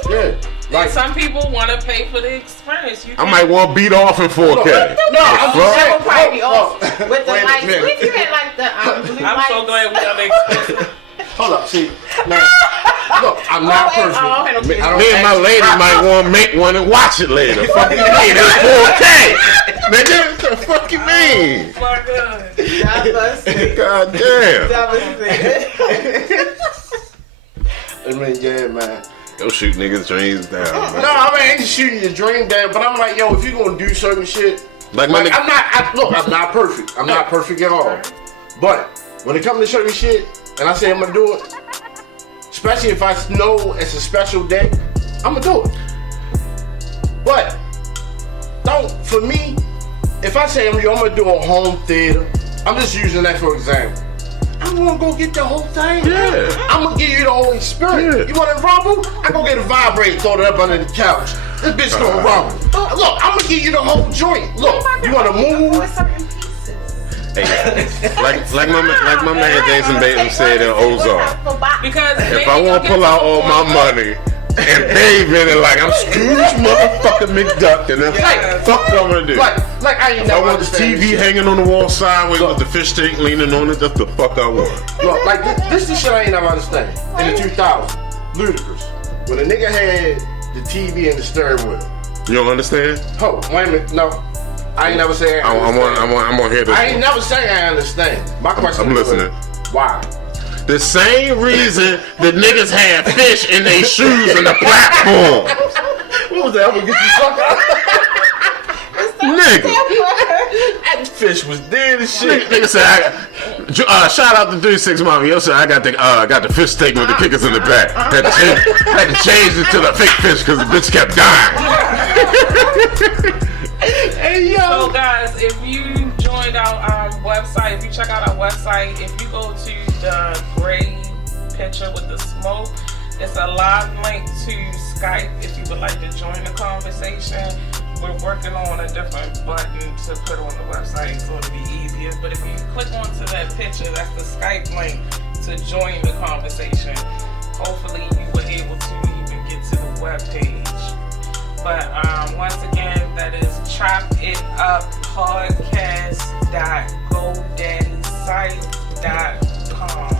Yeah. Like some people want to pay for the experience. You I might want beat off in 4K. No, I'm That just would probably be saying. off with the Wait a lights. minute. What if you had like the blue I'm lights? so glad we on the experience. Hold up, see. Now, look, I'm not perfect. I don't Me and my lady might want to make one and watch it later. Fuck you mean? That's 4K. Nigga, what the fuck you mean? My God. God damn. I mean, yeah, man. Yo, shoot niggas' dreams down, man. No, I mean, I ain't shooting your dream down, but I'm like, yo, if you're gonna do certain shit, Like my like, nigga. I'm not perfect. I'm not perfect at all. But when it comes to certain shit, and I say I'm gonna do it, especially if I know it's a special day, I'm gonna do it. But for me, if I say I'm gonna do a home theater, I'm just using that for example. I'm gonna go get the whole thing. Yeah. I'm gonna give you the whole experience. Yeah. You want to rumble? I go get a vibrator, throw it up under the couch. This bitch gonna rumble. Look, I'm gonna give you the whole joint. Look, you wanna move? Hey, like my man Jason Bateman said in Ozark. Because If I want to pull out all my money and bathe in it like I'm Scrooge motherfucking McDuck, and then fuck what I'm gonna do. Like I ain't If I never want the understand TV this shit. hanging on the wall sideways with the fish tank leaning on it, that's the fuck I want. Look, like this is shit I ain't never understand. In the 2000s, Ludacris, when a nigga had the TV and the steering wheel. You don't understand? Oh, wait a minute, no, I ain't never say I I'm understand. gonna hear this. I ain't one. never say I understand. My question I'm is, listening. why? The same reason the niggas had fish in their shoes in the platform. What was that? I'm gonna get you sucker. Nigga. That fish was dead as shit. Nigga said, shout out to 36 Mama. Yo, said I got the fish steak with the kickers in the back. Had to change it to the fake fish because the bitch kept dying. Hey yo. So guys, if you website, if you check out our website, if you go to the gray picture with the smoke, it's a live link to Skype if you would like to join the conversation. We're working on a different button to put on the website so it'll be easier. But if you click onto that picture, that's the Skype link to join the conversation. Hopefully you were able to even get to the web page. But once again, that is chopituppodcast.godaddySite.com.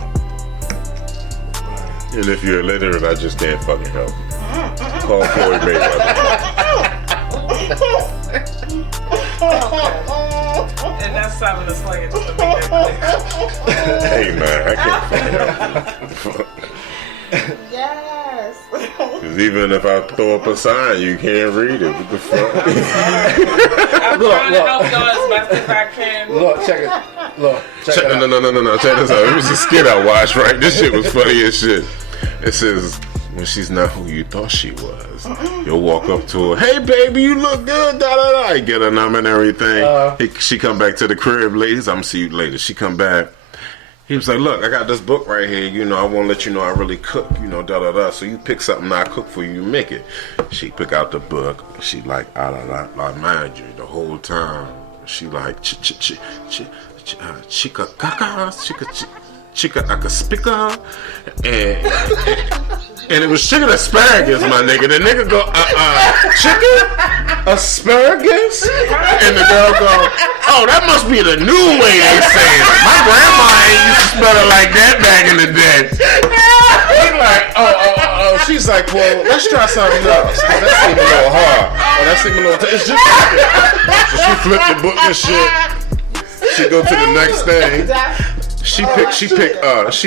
And if you're illiterate, I just can't fucking help. Call Floyd Mayweather. And that's Simon the Slayer, just to make that clear. Hey man, I can't fucking help. Yes. Because even if I throw up a sign, you can't read it. What the fuck? I'm trying to help y'all as best as I can. Look, check it. Look, check it out. No. Check this out. It was a skit I watched, right? This shit was funny as shit. It says, when she's not who you thought she was, you'll walk up to her, hey baby, you look good, da da da. Get her number and everything. She come back to the crib, ladies. I'm gonna see you later. She come back. He was like, look, I got this book right here. You know, I want to let you know I really cook. You know, da da da. So you pick something I cook for you, you make it. She pick out the book. She like, I mind you, the whole time. She like, chica caca, chica acaspica, and it was chicken asparagus, my nigga. The nigga go, chicken asparagus, and the girl go, oh, that must be the new way they say it. My grandma ain't used to spell it like that back in the day. He like, oh. She's like, well, let's try something else. That seemed a little hard. That seemed a little. It's just chicken. So she flipped the book and shit. She go to the next thing. She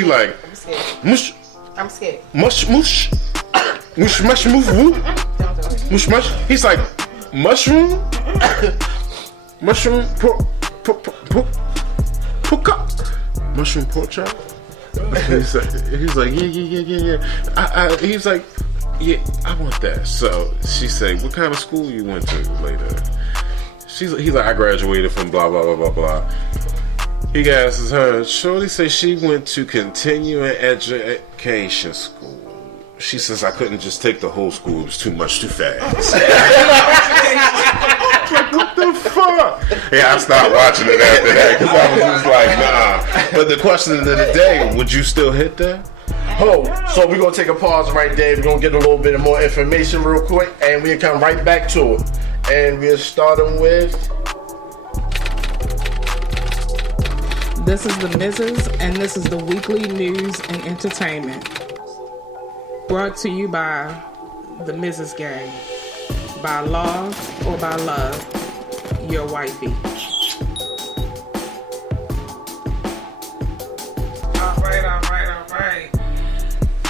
like, mush. I'm scared. Mush. Mush, woo. Mush. He's like, mushroom, pork mushroom pork chop. He's like, yeah. He's like, yeah, I want that. So she said, what kind of school you went to later? He's like, I graduated from blah blah blah blah blah. He asks her, shorty say she went to continuing education school. She says, I couldn't just take the whole school. It was too much, too fast. Like, what the fuck? Yeah, I stopped watching it after that because I was just like, nah. But the question of the day, would you still hit that? Oh, so we're going to take a pause right there. We're going to get a little bit more information real quick, and we'll come right back to it. And we're starting with... This is the Mrs. and this is the weekly news and entertainment. Brought to you by the Mrs. Gang. By law or by love, your wifey. All right.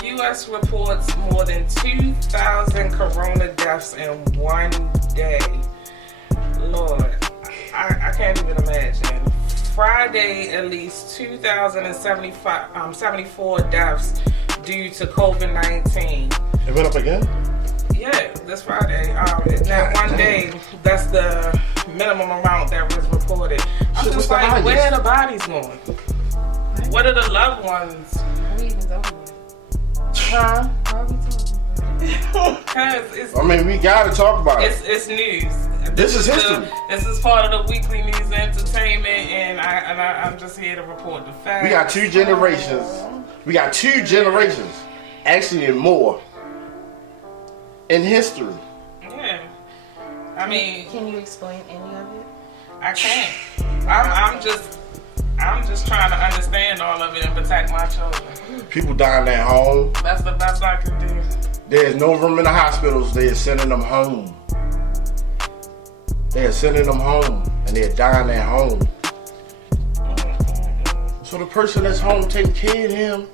U.S. reports more than 2,000 corona deaths in one day. Lord, I can't even imagine. Friday, at least 2,074 deaths due to COVID-19. It went up again? Yeah, this Friday. That one day, that's the minimum amount that was reported. I'm just like, where are the bodies going? What are the loved ones? How are we even talking about it? Huh? How are we talking about it? Because it's... I mean, we gotta talk about it. It's news. This is history. This is part of the weekly news and entertainment, and I'm just here to report the facts. We got two generations. Actually, more. In history. Yeah. I mean... Can you explain any of it? I can't. I'm just trying to understand all of it and protect my children. People dying at home. That's the best I can do. There's no room in the hospitals. They're sending them home. They're sending them home. And they're dying at home. So the person that's home taking care of him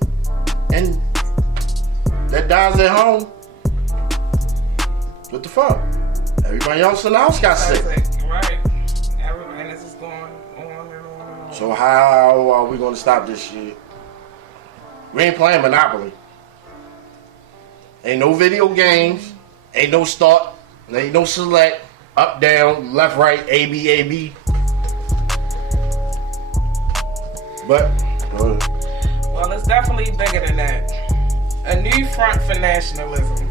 and that dies at home, what the fuck? Everybody else in the house got sick. Right. And this is going on and on and on. So how are we going to stop this shit? We ain't playing Monopoly. Ain't no video games. Ain't no start. Ain't no select. Up, down, left, right, A, B, A, B. But go ahead. Well, it's definitely bigger than that. A new front for nationalism.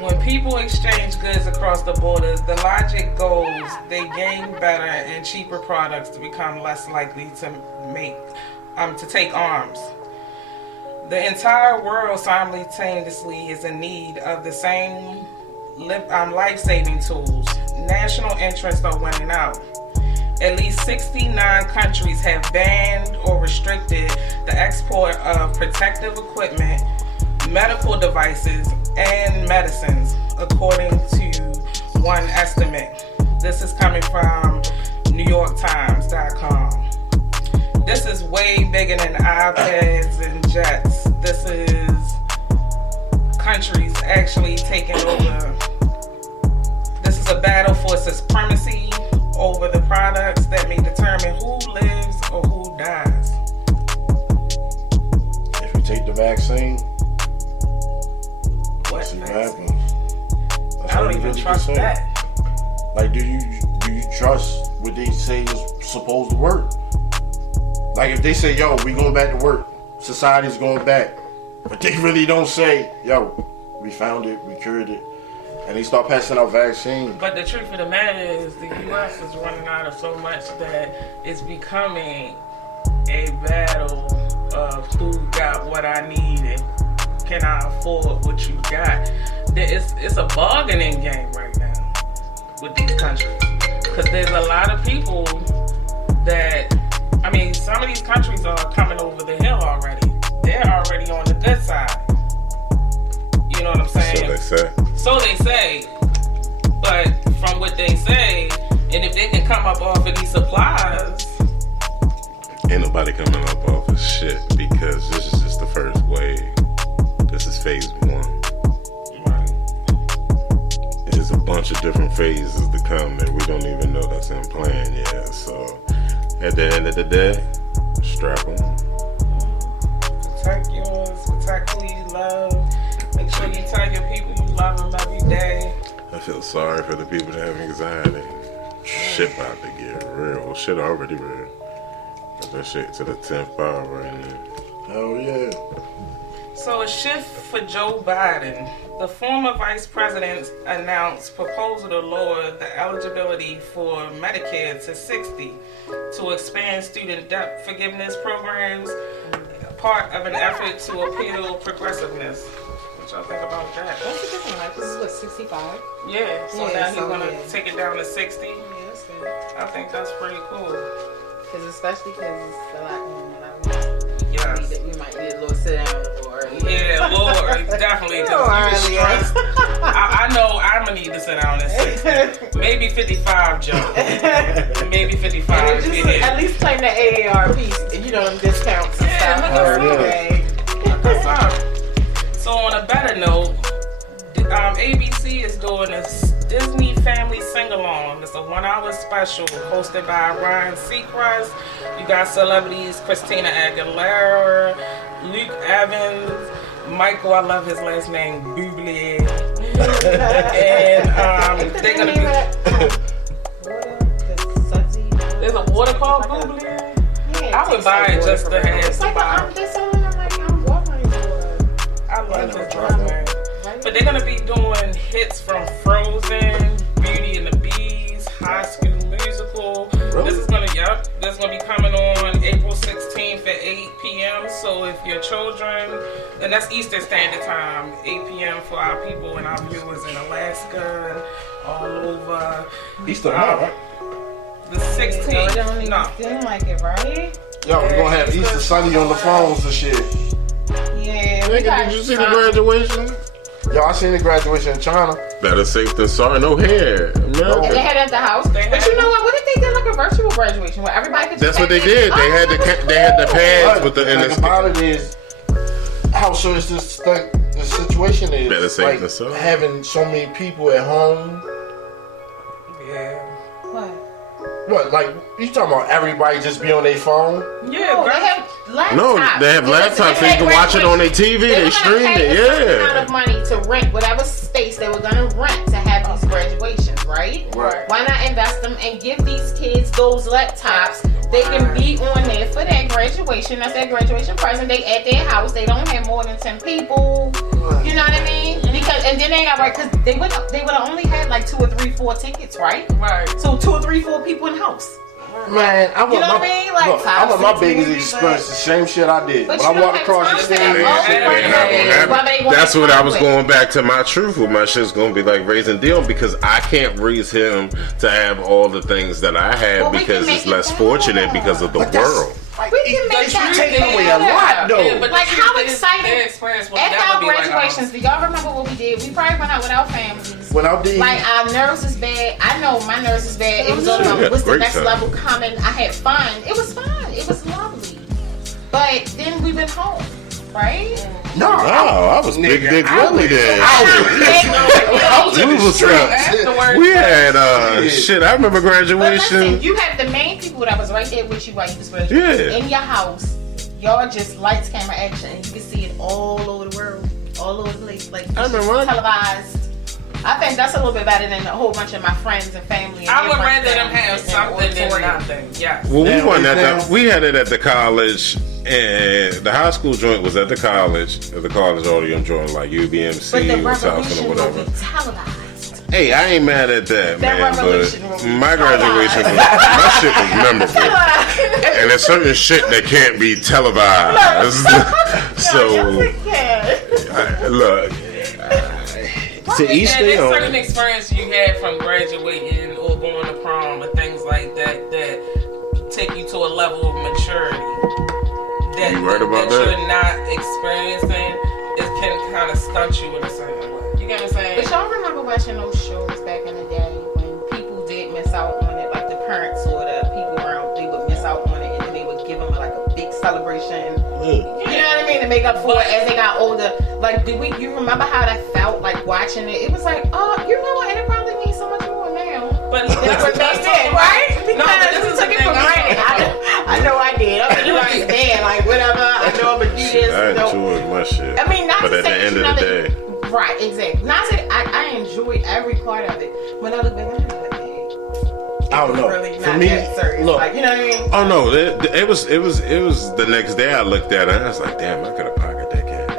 When people exchange goods across the borders, the logic goes they gain better and cheaper products to become less likely to take arms. The entire world simultaneously is in need of the same life-saving tools. National interests are winning out. At least 69 countries have banned or restricted the export of protective equipment, medical devices, and medicines, according to one estimate. This is coming from NewYorkTimes.com. This is way bigger than iPads and jets. This is countries actually taking over. This is a battle for supremacy over the products that may determine who lives or who dies. If you take the vaccine, What see what vaccine? happens. That's I all don't you even really trust can say. that. Like, do you trust what they say is supposed to work? Like, if they say, yo, we going back to work, society's going back, but they really don't say, yo, we found it, we cured it, and they start passing out vaccines. But the truth of the matter is the U.S. is running out of so much that it's becoming a battle of who got what I need and can I afford what you got. It's a bargaining game right now with these countries. Because there's a lot of people that, I mean, some of these countries are coming over the hill already. They're already on the good side. You know what I'm saying? So they say. So they say, but from what they say, and if they can come up off of these supplies, Ain't nobody coming up off of shit because this is just the first wave. This is phase 1. There's a bunch of different phases to come that we don't even know that's in plan yet. So at the end of the day, strap on. protect yours, protect who you love. Make sure you tell your people you love them every day. I feel sorry for the people that have anxiety. Shit about to get real. Well, shit already real. Got that shit to the 10th power right now. Hell yeah. So a shift for Joe Biden. The former vice president announced proposal to lower the eligibility for Medicare to 60 to expand student debt forgiveness programs, part of an effort to appeal progressiveness. What y'all think about that? What's the difference? Like, this is what, 65? Yeah, so Yeah, now he's so, gonna yeah. take it down to 60. Yeah, that's good. I think that's pretty cool. Especially because it's a lot going on. Yes. We might need a little sit down a little early. Yeah, Lord, definitely. Because you stressed. I know I'm gonna need to sit down at 60. Maybe 55, Joe. Maybe 55. And if just you hit. at least claim the AARP, you know, them discounts and Yeah, stuff. look at Okay. That's up. So on a better note, ABC is doing a Disney Family Sing-Along. It's a 1-hour special hosted by Ryan Seacrest. You got celebrities Christina Aguilera, Luke Evans, Michael, I love his last name, Bublé. And they're going to be... There's a water called Bublé? Yeah, I would buy it just to have It's like some. they're selling them like Walgreens water. I love never this tried drama. that. But they're gonna be doing hits from Frozen, Beauty and the Beast, High School Musical. Really? This is gonna be coming on April 16th at 8 p.m. So if your children, and that's Eastern Standard Time, 8 p.m. for our people and our viewers in Alaska and all over. Easter tomorrow, right? The 16th. No. Didn't like it, right? Yo, we're gonna have Easter Sunday on the phones and shit. Yeah. we Nigga, got did you see the some- graduation? Yo, I seen the graduation in China. Better safe than sorry. No hair. And they America. had it at the house. But you know what? What if they did like a virtual graduation where everybody could That's just what they have their- did. They had the pads with the thing and about it is how serious the situation is. Better safe like, than sorry. having so many people at home. Yeah. What? What, like, you talking about everybody just be on their phone? Yeah, Oh, they girl. have laptops. No, they have laptops so you can watch it on their TV. They stream it. Amount Yeah. of money to rent whatever space they were gonna rent to have these graduations. right? Right. Why not invest them and give these kids those laptops? They can be on there for their graduation. That's their graduation present. They at their house. They don't have more than 10 people. You know what I mean? Because and then they got right because they would have only had like 2 or 3, 4 tickets, right? Right. So 2 or 3, 4 people in the house. Man, I want You know what I mean? Like look, I 5, want my 6 biggest movies, experience, the same shit I did. But When you I don't walked have across time the for stage, that. That's what I was going back to my truth with. My shit's gonna be like raising Dion because I can't raise him to have all the things that I have Well, we because can it's make it less better. fortunate because of the But that's- world. We can make you that taking away a better. lot, though. Yeah, but Like, the how truth is, exciting- their experience will After never our be like graduations, ours. do y'all remember what we did? We probably went out with our families. when I did, Like our nerves is bad. I know my nerves is bad. It was all Yeah, about what's the great next time. level coming. I had fun. It was fun. It was lovely. But then we went home, right? no, I was Big Nigga, Dick I Willie was- then. I We was Afterwards, we had shit. I remember But listen, graduation. you have the main people that was right there with you while you was graduating. Yeah. In your house, y'all just lights, camera, action, and you can see it all over the world, all over the place. Like I remember when I- televised. I think that's a little bit better than a whole bunch of my friends and family. And I their would friends rather them and- have and something than auditorium. nothing. Yes. Well, we Now, went at now- the we had it at the college, and the high school joint was at the college auditorium joint, like But UBMC the or Southland revolution or will whatever. be televised. Hey, I ain't mad at that, man. revolution will But be my graduation, my shit was memorable, and there's certain shit that can't be televised. So, look. To each Yeah, their there's own. certain experience you had from graduating or going to prom and things like that that take you to a level of maturity that, You right about that. you're not experiencing. It can kind of stunt you in a certain way. You get what I'm saying? But y'all remember watching those shows back in the day when people did miss out on it, like the parents or the people around, they would miss out on it and then they would give them like a big celebration. You know what I mean? To make up for it as they got older. Like, you remember how that felt like watching it? It was like, oh, you know what? And it probably means so much more now. But Than it was back then, right? No, but this we is took the it for thing. granted. I know I did. I mean, like, it's dead. Like, whatever. I know I'm gonna do this. I you know. enjoyed my shit. I mean, not but to at say the that end you of the never, day, right? Exactly. Not to. I enjoyed every part of it. When I look back, I'm like, man, I don't know. really For not me, that serious. look, Like, you know what I mean? oh no, it was the next day I looked at it and I was like, damn, I could have pocketed that cat.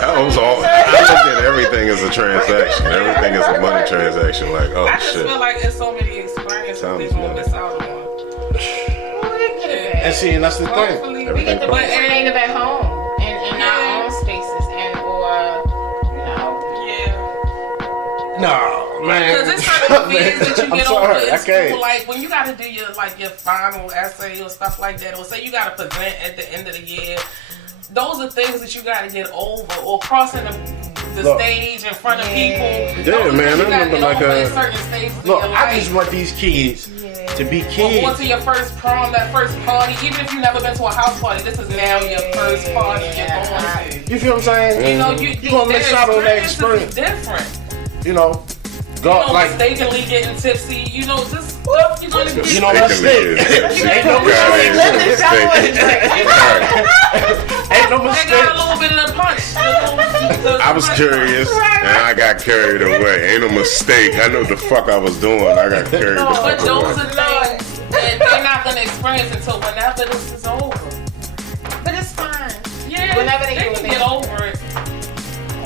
That was all. I looked at everything as a transaction. Everything is a money transaction. Like, oh I just shit. feel like there's so many experiences Sounds they won't money. miss out on. Well, we get it and back. see, and that's the thing. Hopefully, We get the Everything creative at home in our Yeah. own spaces and or you know. yeah. No, man. Because there's certain fears that you I'm get sorry, over I in school, can't. like when you got to do your final essay or stuff like that, or say you got to present at the end of the year. Those are things that you got to get over, or crossing the Look. stage in front of people. Yeah, Those are man, things you I gotta remember get like over a- in certain stages Look, of your I life. just want these kids to be Or going kids. to your first prom, that first party, even if you've never been to a house party, this is now your first party you're going to. You feel what I'm saying? You know, You gonna miss out on that experience. Different. You know, You go know, like mistakenly getting tipsy. You know, this stuff you're gonna get. You know, mistake. Ain't no ain't no They got a mistake. little bit of the punch. I was curious and I got carried away. Ain't no mistake. I know the fuck I was doing. I got carried the But fuck those away. are things that they're not gonna experience until whenever this is over. But it's fine. Yeah, Whenever they do can it, they get do. over it.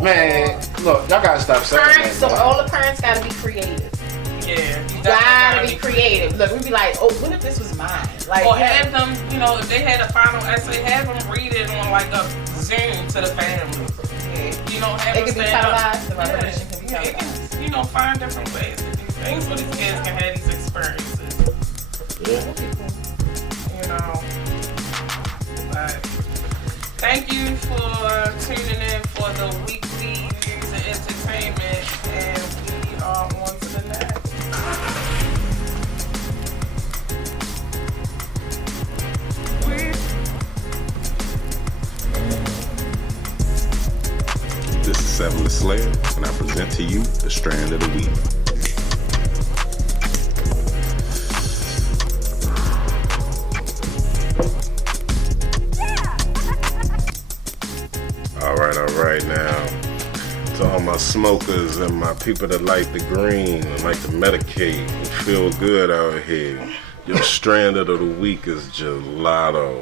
Man, look, y'all gotta stop saying Parents, so that. all the parents gotta be creative. Yeah, you Gotta be definitely creative. Look, we be like, oh, what if this was mine? Like, Or have them, you know, if they had a final essay, have them read it on like a Zoom to the family. You know, have it them can be stand up. televised. The revolution can be Yeah, it televised. can, you know, find different ways to do things so these kids can have these experiences. You know. But thank you for tuning in for the weekly news and entertainment, and we are on to the next. This is Seven the Slayer, and I present to you the strand of the week. All right now. To all my smokers and my people that like the green and like to medicate and feel good out here. Your strand of the week is gelato.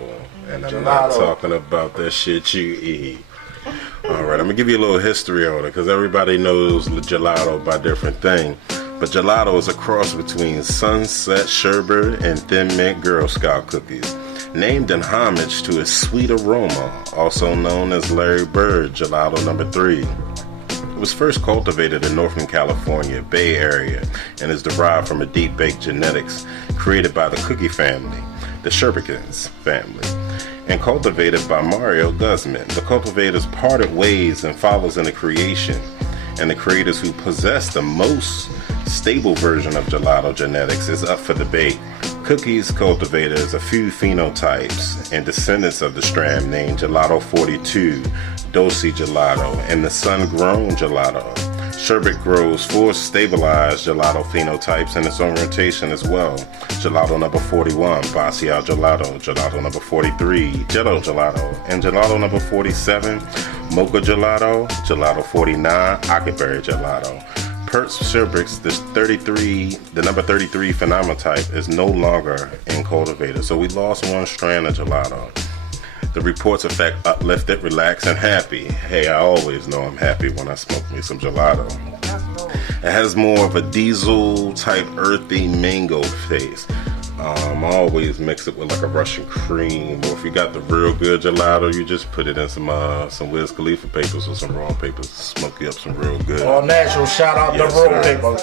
And I'm not talking about that shit you eat. All right, I'm gonna give you a little history on it because everybody knows gelato by different thing. But gelato is a cross between Sunset Sherbet and Thin Mint Girl Scout cookies, named in homage to its sweet aroma, also known as Larry Bird Gelato No. 3. It was first cultivated in Northern California, Bay Area, and is derived from a deep baked genetics created by the Cookie family, the Sherbekins family, and cultivated by Mario Guzman. The cultivators parted ways and follows in the creation, and the creators who possess the most stable version of gelato genetics is up for debate. Cookies cultivators, a few phenotypes and descendants of the strand named Gelato 42, Dulce Gelato, and the Sun-Grown Gelato. Sherbet grows 4 stabilized gelato phenotypes in its own rotation as well. Gelato number 41, Bacial Gelato, Gelato number 43, Jello Gelato, and Gelato number 47, Mocha Gelato, Gelato 49, Akeberry Gelato. Pert's Sherbets, the number 33 phenotype is no longer in cultivator, so we lost one strand of gelato. The reports affect uplifted, relaxed, and happy. Hey, I always know I'm happy when I smoke me some gelato. It has more of a diesel type earthy mango taste. I always mix it with like a Russian cream, or if you got the real good gelato, you just put it in some Wiz Khalifa papers or some raw papers, smoke you up some real good. All natural, shout out Yes, the raw sir. papers.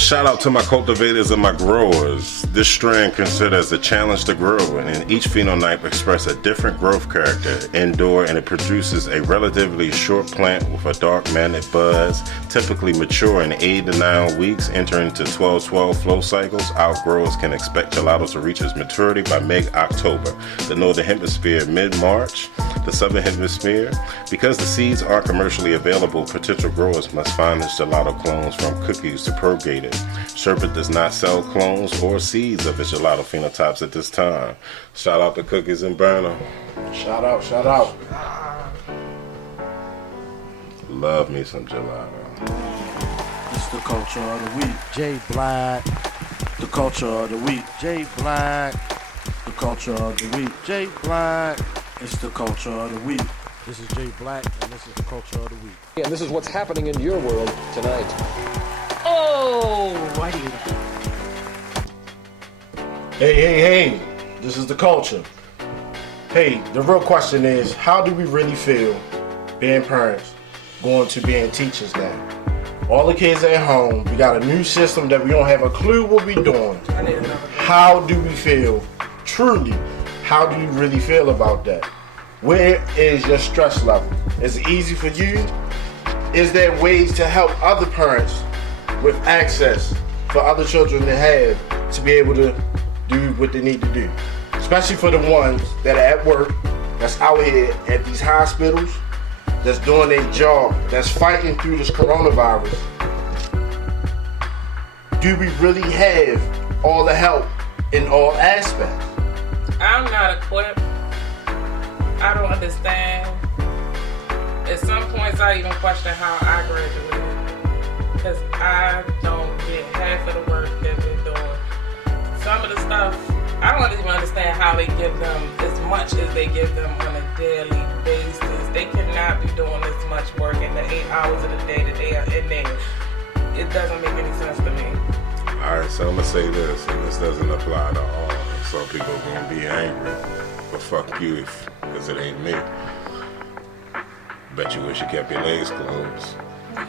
Shout out to my cultivators and my growers. This strain considered as a challenge to grow, and each phenotype expresses a different growth character indoor, and it produces a relatively short plant with a dark mandated buzz, typically mature in 8 to 9 weeks, entering into 12 flow cycles. Outgrowers can expect gelato to reach its maturity by mid-October. The Northern Hemisphere mid-March. The Southern Hemisphere. Because the seeds aren't commercially available, potential growers must find this gelato clones from cookies to propagate it. Sherbet does not sell clones or seeds of its gelato phenotypes at this time. Shout out to Cookies and Burner. Shout out, shout out. Love me some gelato. It's the culture of the week. Jay Black, The culture of the week. Jay Black, The culture of the week. Jay Black. It's the culture of the week. This is Jay Black, and this is the culture of the week. And this is what's happening in your world tonight. Hey, this is the culture. Hey, the real question is, how do we really feel being parents, going to being teachers now? All the kids at home, we got a new system that we don't have a clue what we're doing. How do we feel? Truly, how do you really feel about that? Where is your stress level? Is it easy for you? Is there ways to help other parents with access for other children to have to be able to do what they need to do? Especially for the ones that are at work, that's out here at these hospitals, that's doing their job, that's fighting through this coronavirus. Do we really have all the help in all aspects? I'm not equipped. I don't understand. At some points, I even question how I graduated. Because I don't get half of the work that we're doing. Some of the stuff, I don't even understand how they give them as much as they give them on a daily basis. They cannot be doing this much work in the 8 hours of the day that they are in there. It doesn't make any sense to me. Alright, so I'm gonna say this, and this doesn't apply to all. Some people are gonna be angry, but fuck you because it ain't me. Bet you wish you kept your legs closed. I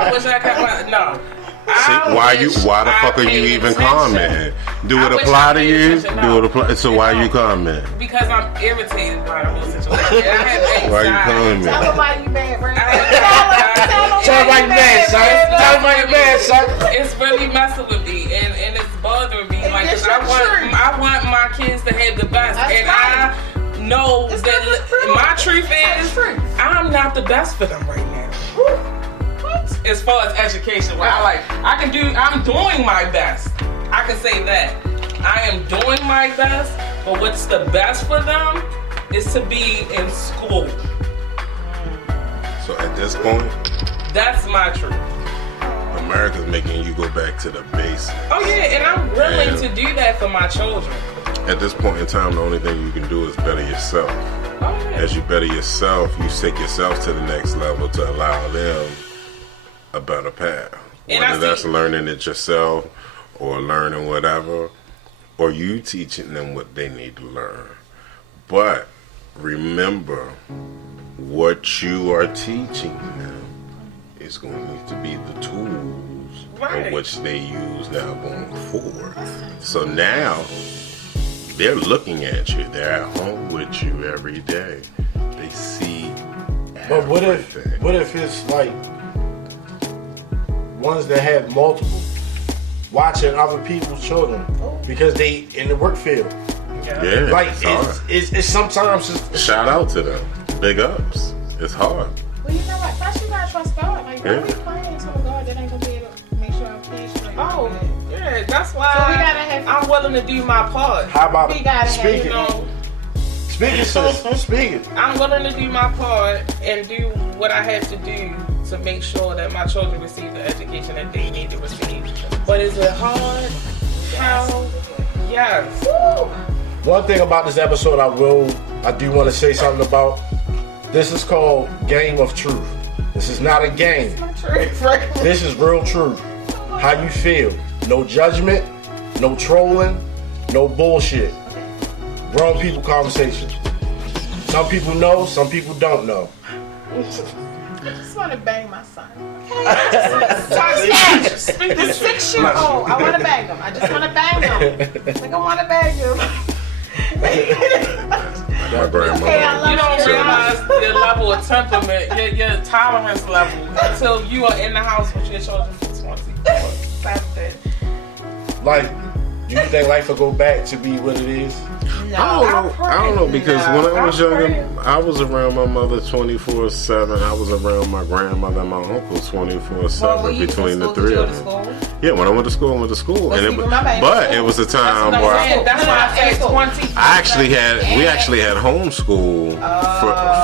don't wish I kept my, no. See, why the fuck are you even commenting? Do I it wish apply I to paid you? attention, Do no. it apply? So why you comment? Because I'm irritated by the whole situation. I have anxiety. Why you commenting? Tell them why you mad, right? Tell my man, son. Tell my man, son. It's really messing with me, and it's bothering me. Like, 'cause I want my kids to have the best, That's and right. I know It's that not the truth. my truth It's is not the truth. I'm not the best for them right now. What? As far as education, where I'm doing my best. I can say that I am doing my best, but what's the best for them is to be in school. At this point, That's my truth. America's making you go back to the basics. Oh yeah, and I'm willing Yeah. to do that for my children. At this point in time, the only thing you can do is better yourself. Oh yeah. As you better yourself, you take yourself to the next level to allow them a better path. And I Whether see- that's learning it yourself or learning whatever, or you teaching them what they need to learn. But remember, what you are teaching them is going to be the tools Right. of which they use now going forward. So now they're looking at you. They're at home with you every day. They see. But what everything. if it's like ones that have multiple watching other people's children because they in the work field? Yeah, Like it's hard. it's sometimes it's, Shout out to them. Big ups. It's hard. Well, you know what? First, you gotta trust God. Like, Yeah. don't be praying to a God that ain't gonna be able to make sure our kids straight. Oh yeah, that's why So we gotta have- I'm willing to do my part. how about We gotta have, speaking? You know, Speaking, sis. Speaking. I'm willing to do my part and do what I have to do to make sure that my children receive the education that they need to receive. But is it hard? How? Yes. One thing about this episode, I do want to say something about. This is called Game of Truth. This is not a game. This is real truth. How you feel. No judgment, no trolling, no bullshit. Grown people conversation. Some people know, some people don't know. I just wanna bang my son. Speak The the truth. 6-year-old. I wanna bang him. I just wanna bang him. Like, I wanna bang him. My grandmother. Okay, I love You don't you. realize your level of temperament, your tolerance level until you are in the house with your children for 24/7. Like, do you think life will go back to be what it is? I don't know because when I was I'm younger, praying. I was around my mother 24/7. I was around my grandmother and my uncle 24/7 between the three of them. Yeah, when I went to school, Well, and see, remember, in but school- it was a time That's what where I'm saying. That's why I said 20. I actually we actually had homeschool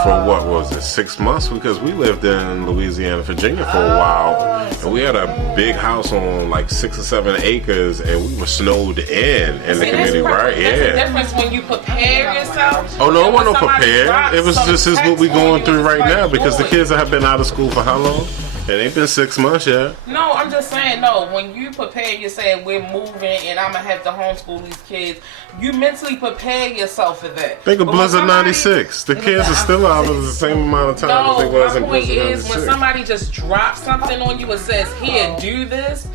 for what was it, 6 months because we lived in Louisiana, Virginia for a while, and we had a big house on like 6 or 7 acres, and we were snowed in the See, community, right? There's a Yeah. difference when you prepare yourself. Oh no, it and when wasn't no somebody prepared. drops It was some just is what we text on going you, through it's right like, now because the boy. kids have been out of school for how long? It ain't been 6 months yet. No, I'm just saying, no, when you prepare, you say we're moving and I'm going to have to homeschool these kids, you mentally prepare yourself for that. Think of But when Blizzard somebody- 96. The kids are still out of the same amount of time as they No, was my in point Blizzard is when 96. somebody just drops something on you and says, here, do this,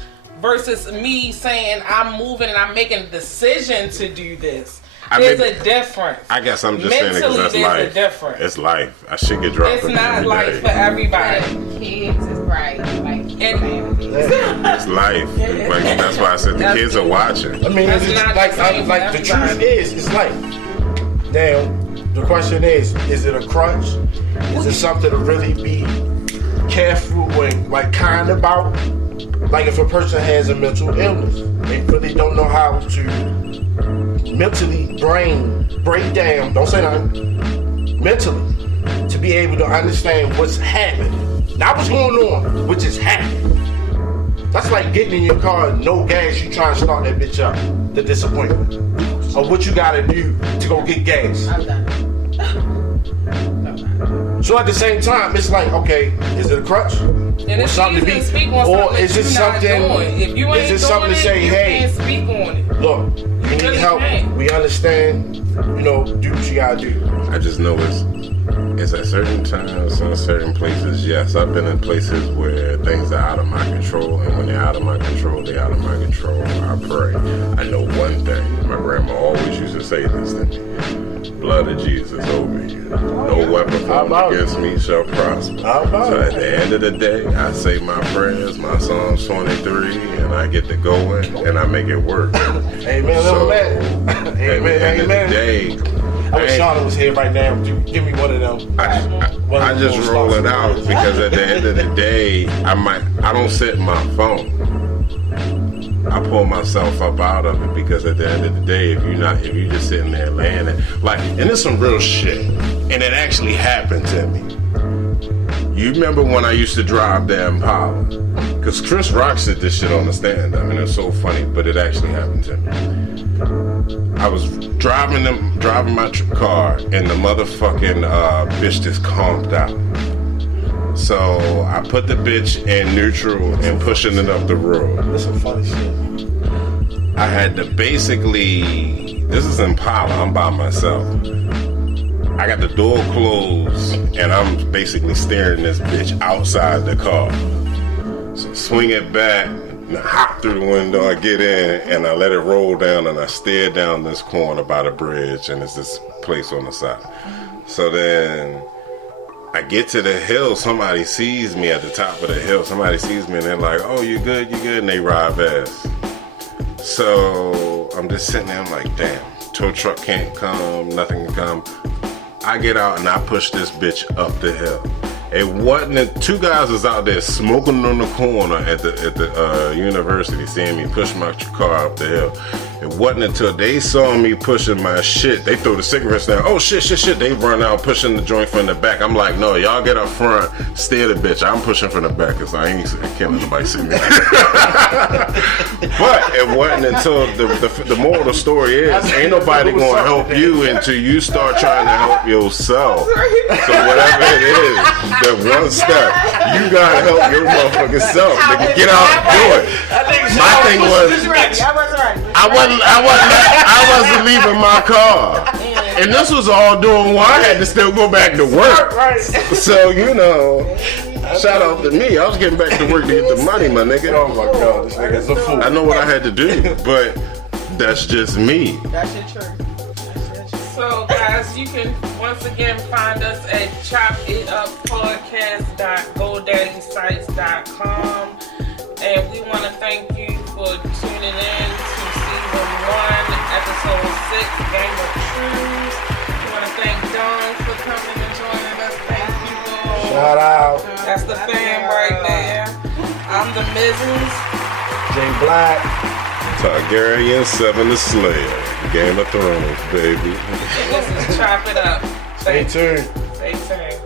versus me saying I'm moving and I'm making a decision to do this. I There's mean, a difference. I guess I'm just saying it because Mentally, that's there's a life. difference. It's life. I should get dropped It's in not every like day. for everybody. Kids is right. Like, family. It's life. Like, that's why I said the That's kids are it. watching. I mean, That's it's just not like the same like for the truth everybody. is, it's life. Now, the question is it a crutch? Is it something to really be careful and like kind about? Like if a person has a mental illness, they really don't know how to mentally break down, don't say nothing, mentally, to be able to understand what's happening. Not what's going on, which is happening. That's like getting in your car and no gas, you trying to start that bitch up. The disappointment. Or what you gotta do to go get gas. I'm done. So at the same time, it's like, okay, is it a crutch? And it's something easy to be- to speak on or something is that it you're not something- doing. If you is ain't it something doing to it, say, you hey, can't speak on it. Look, you need really help. can't. We understand, do what you gotta do. I just know it's at certain times and certain places. Yes, I've been in places where things are out of my control, and when they're out of my control, they're out of my control. I pray. I know one thing. My grandma always used to say this to me: "Blood of Jesus over you. No weapon How formed about it? against me shall prosper." How about So it? at the end of the day, I say my prayers, my Psalms 23, and I get to going, and I make it work. Amen, So, amen. At the Amen, end of the amen. day, I wish I- Shauna was here right now. Give me one of them. I just roll it out because at the end of the day, I don't sit in my phone. I pull myself up out of it because at the end of the day, if you just sitting there laying it, and it's some real shit, and it actually happened to me. You remember when I used to drive the Impala? Because Chris Rock said this shit on the stand. I mean, it's so funny, but it actually happened to me. I was driving my car, and the motherfucking bitch just conked out. So I put the bitch in neutral and pushing it up the road. That's some funny shit. I had to basically, this is Impala, I'm by myself. I got the door closed and I'm basically staring this bitch outside the car. So swing it back, and I hop through the window, I get in and I let it roll down and I stare down this corner by the bridge and it's this place on the side. So then I get to the hill, somebody sees me at the top of the hill, somebody sees me and they're like, oh, you good, and they ride past. So I'm just sitting there, I'm like, damn, tow truck can't come, nothing can come. I get out and I push this bitch up the hill. It wasn't, two guys was out there smoking on the corner at the university, seeing me push my car up the hill. It wasn't until they saw me pushing my shit, they threw the cigarettes down. Oh shit, they run out pushing the joint from the back. I'm like, no, y'all get up front, steer the bitch. I'm pushing from the back because I can't let nobody see me. But it wasn't until the moral of the story is, ain't nobody gonna help you until you start trying to help yourself. So whatever it is, that one step, you gotta help your motherfucking self. Nigga, get out and do it. My thing was, I wasn't leaving my car. And this was all doing while I had to still go back to work. So, shout out to me. I was getting back to work to get the money, my nigga. Oh my God, this nigga's a fool. I know what I had to do, but that's just me. That's your truth. So, guys, you can once again find us at chopituppodcast.godaddysites.com. And we want to thank you for tuning in to season 1, episode 6, Game of Truths. We want to thank Dawn for coming and joining us. Thank you, Lord. Shout out. That's the fam right there. I'm the Mrs. Jay Black. Targaryen 7 the Slayer. Game of Thrones, baby. And this is Chop It Up. Stay tuned. Stay tuned.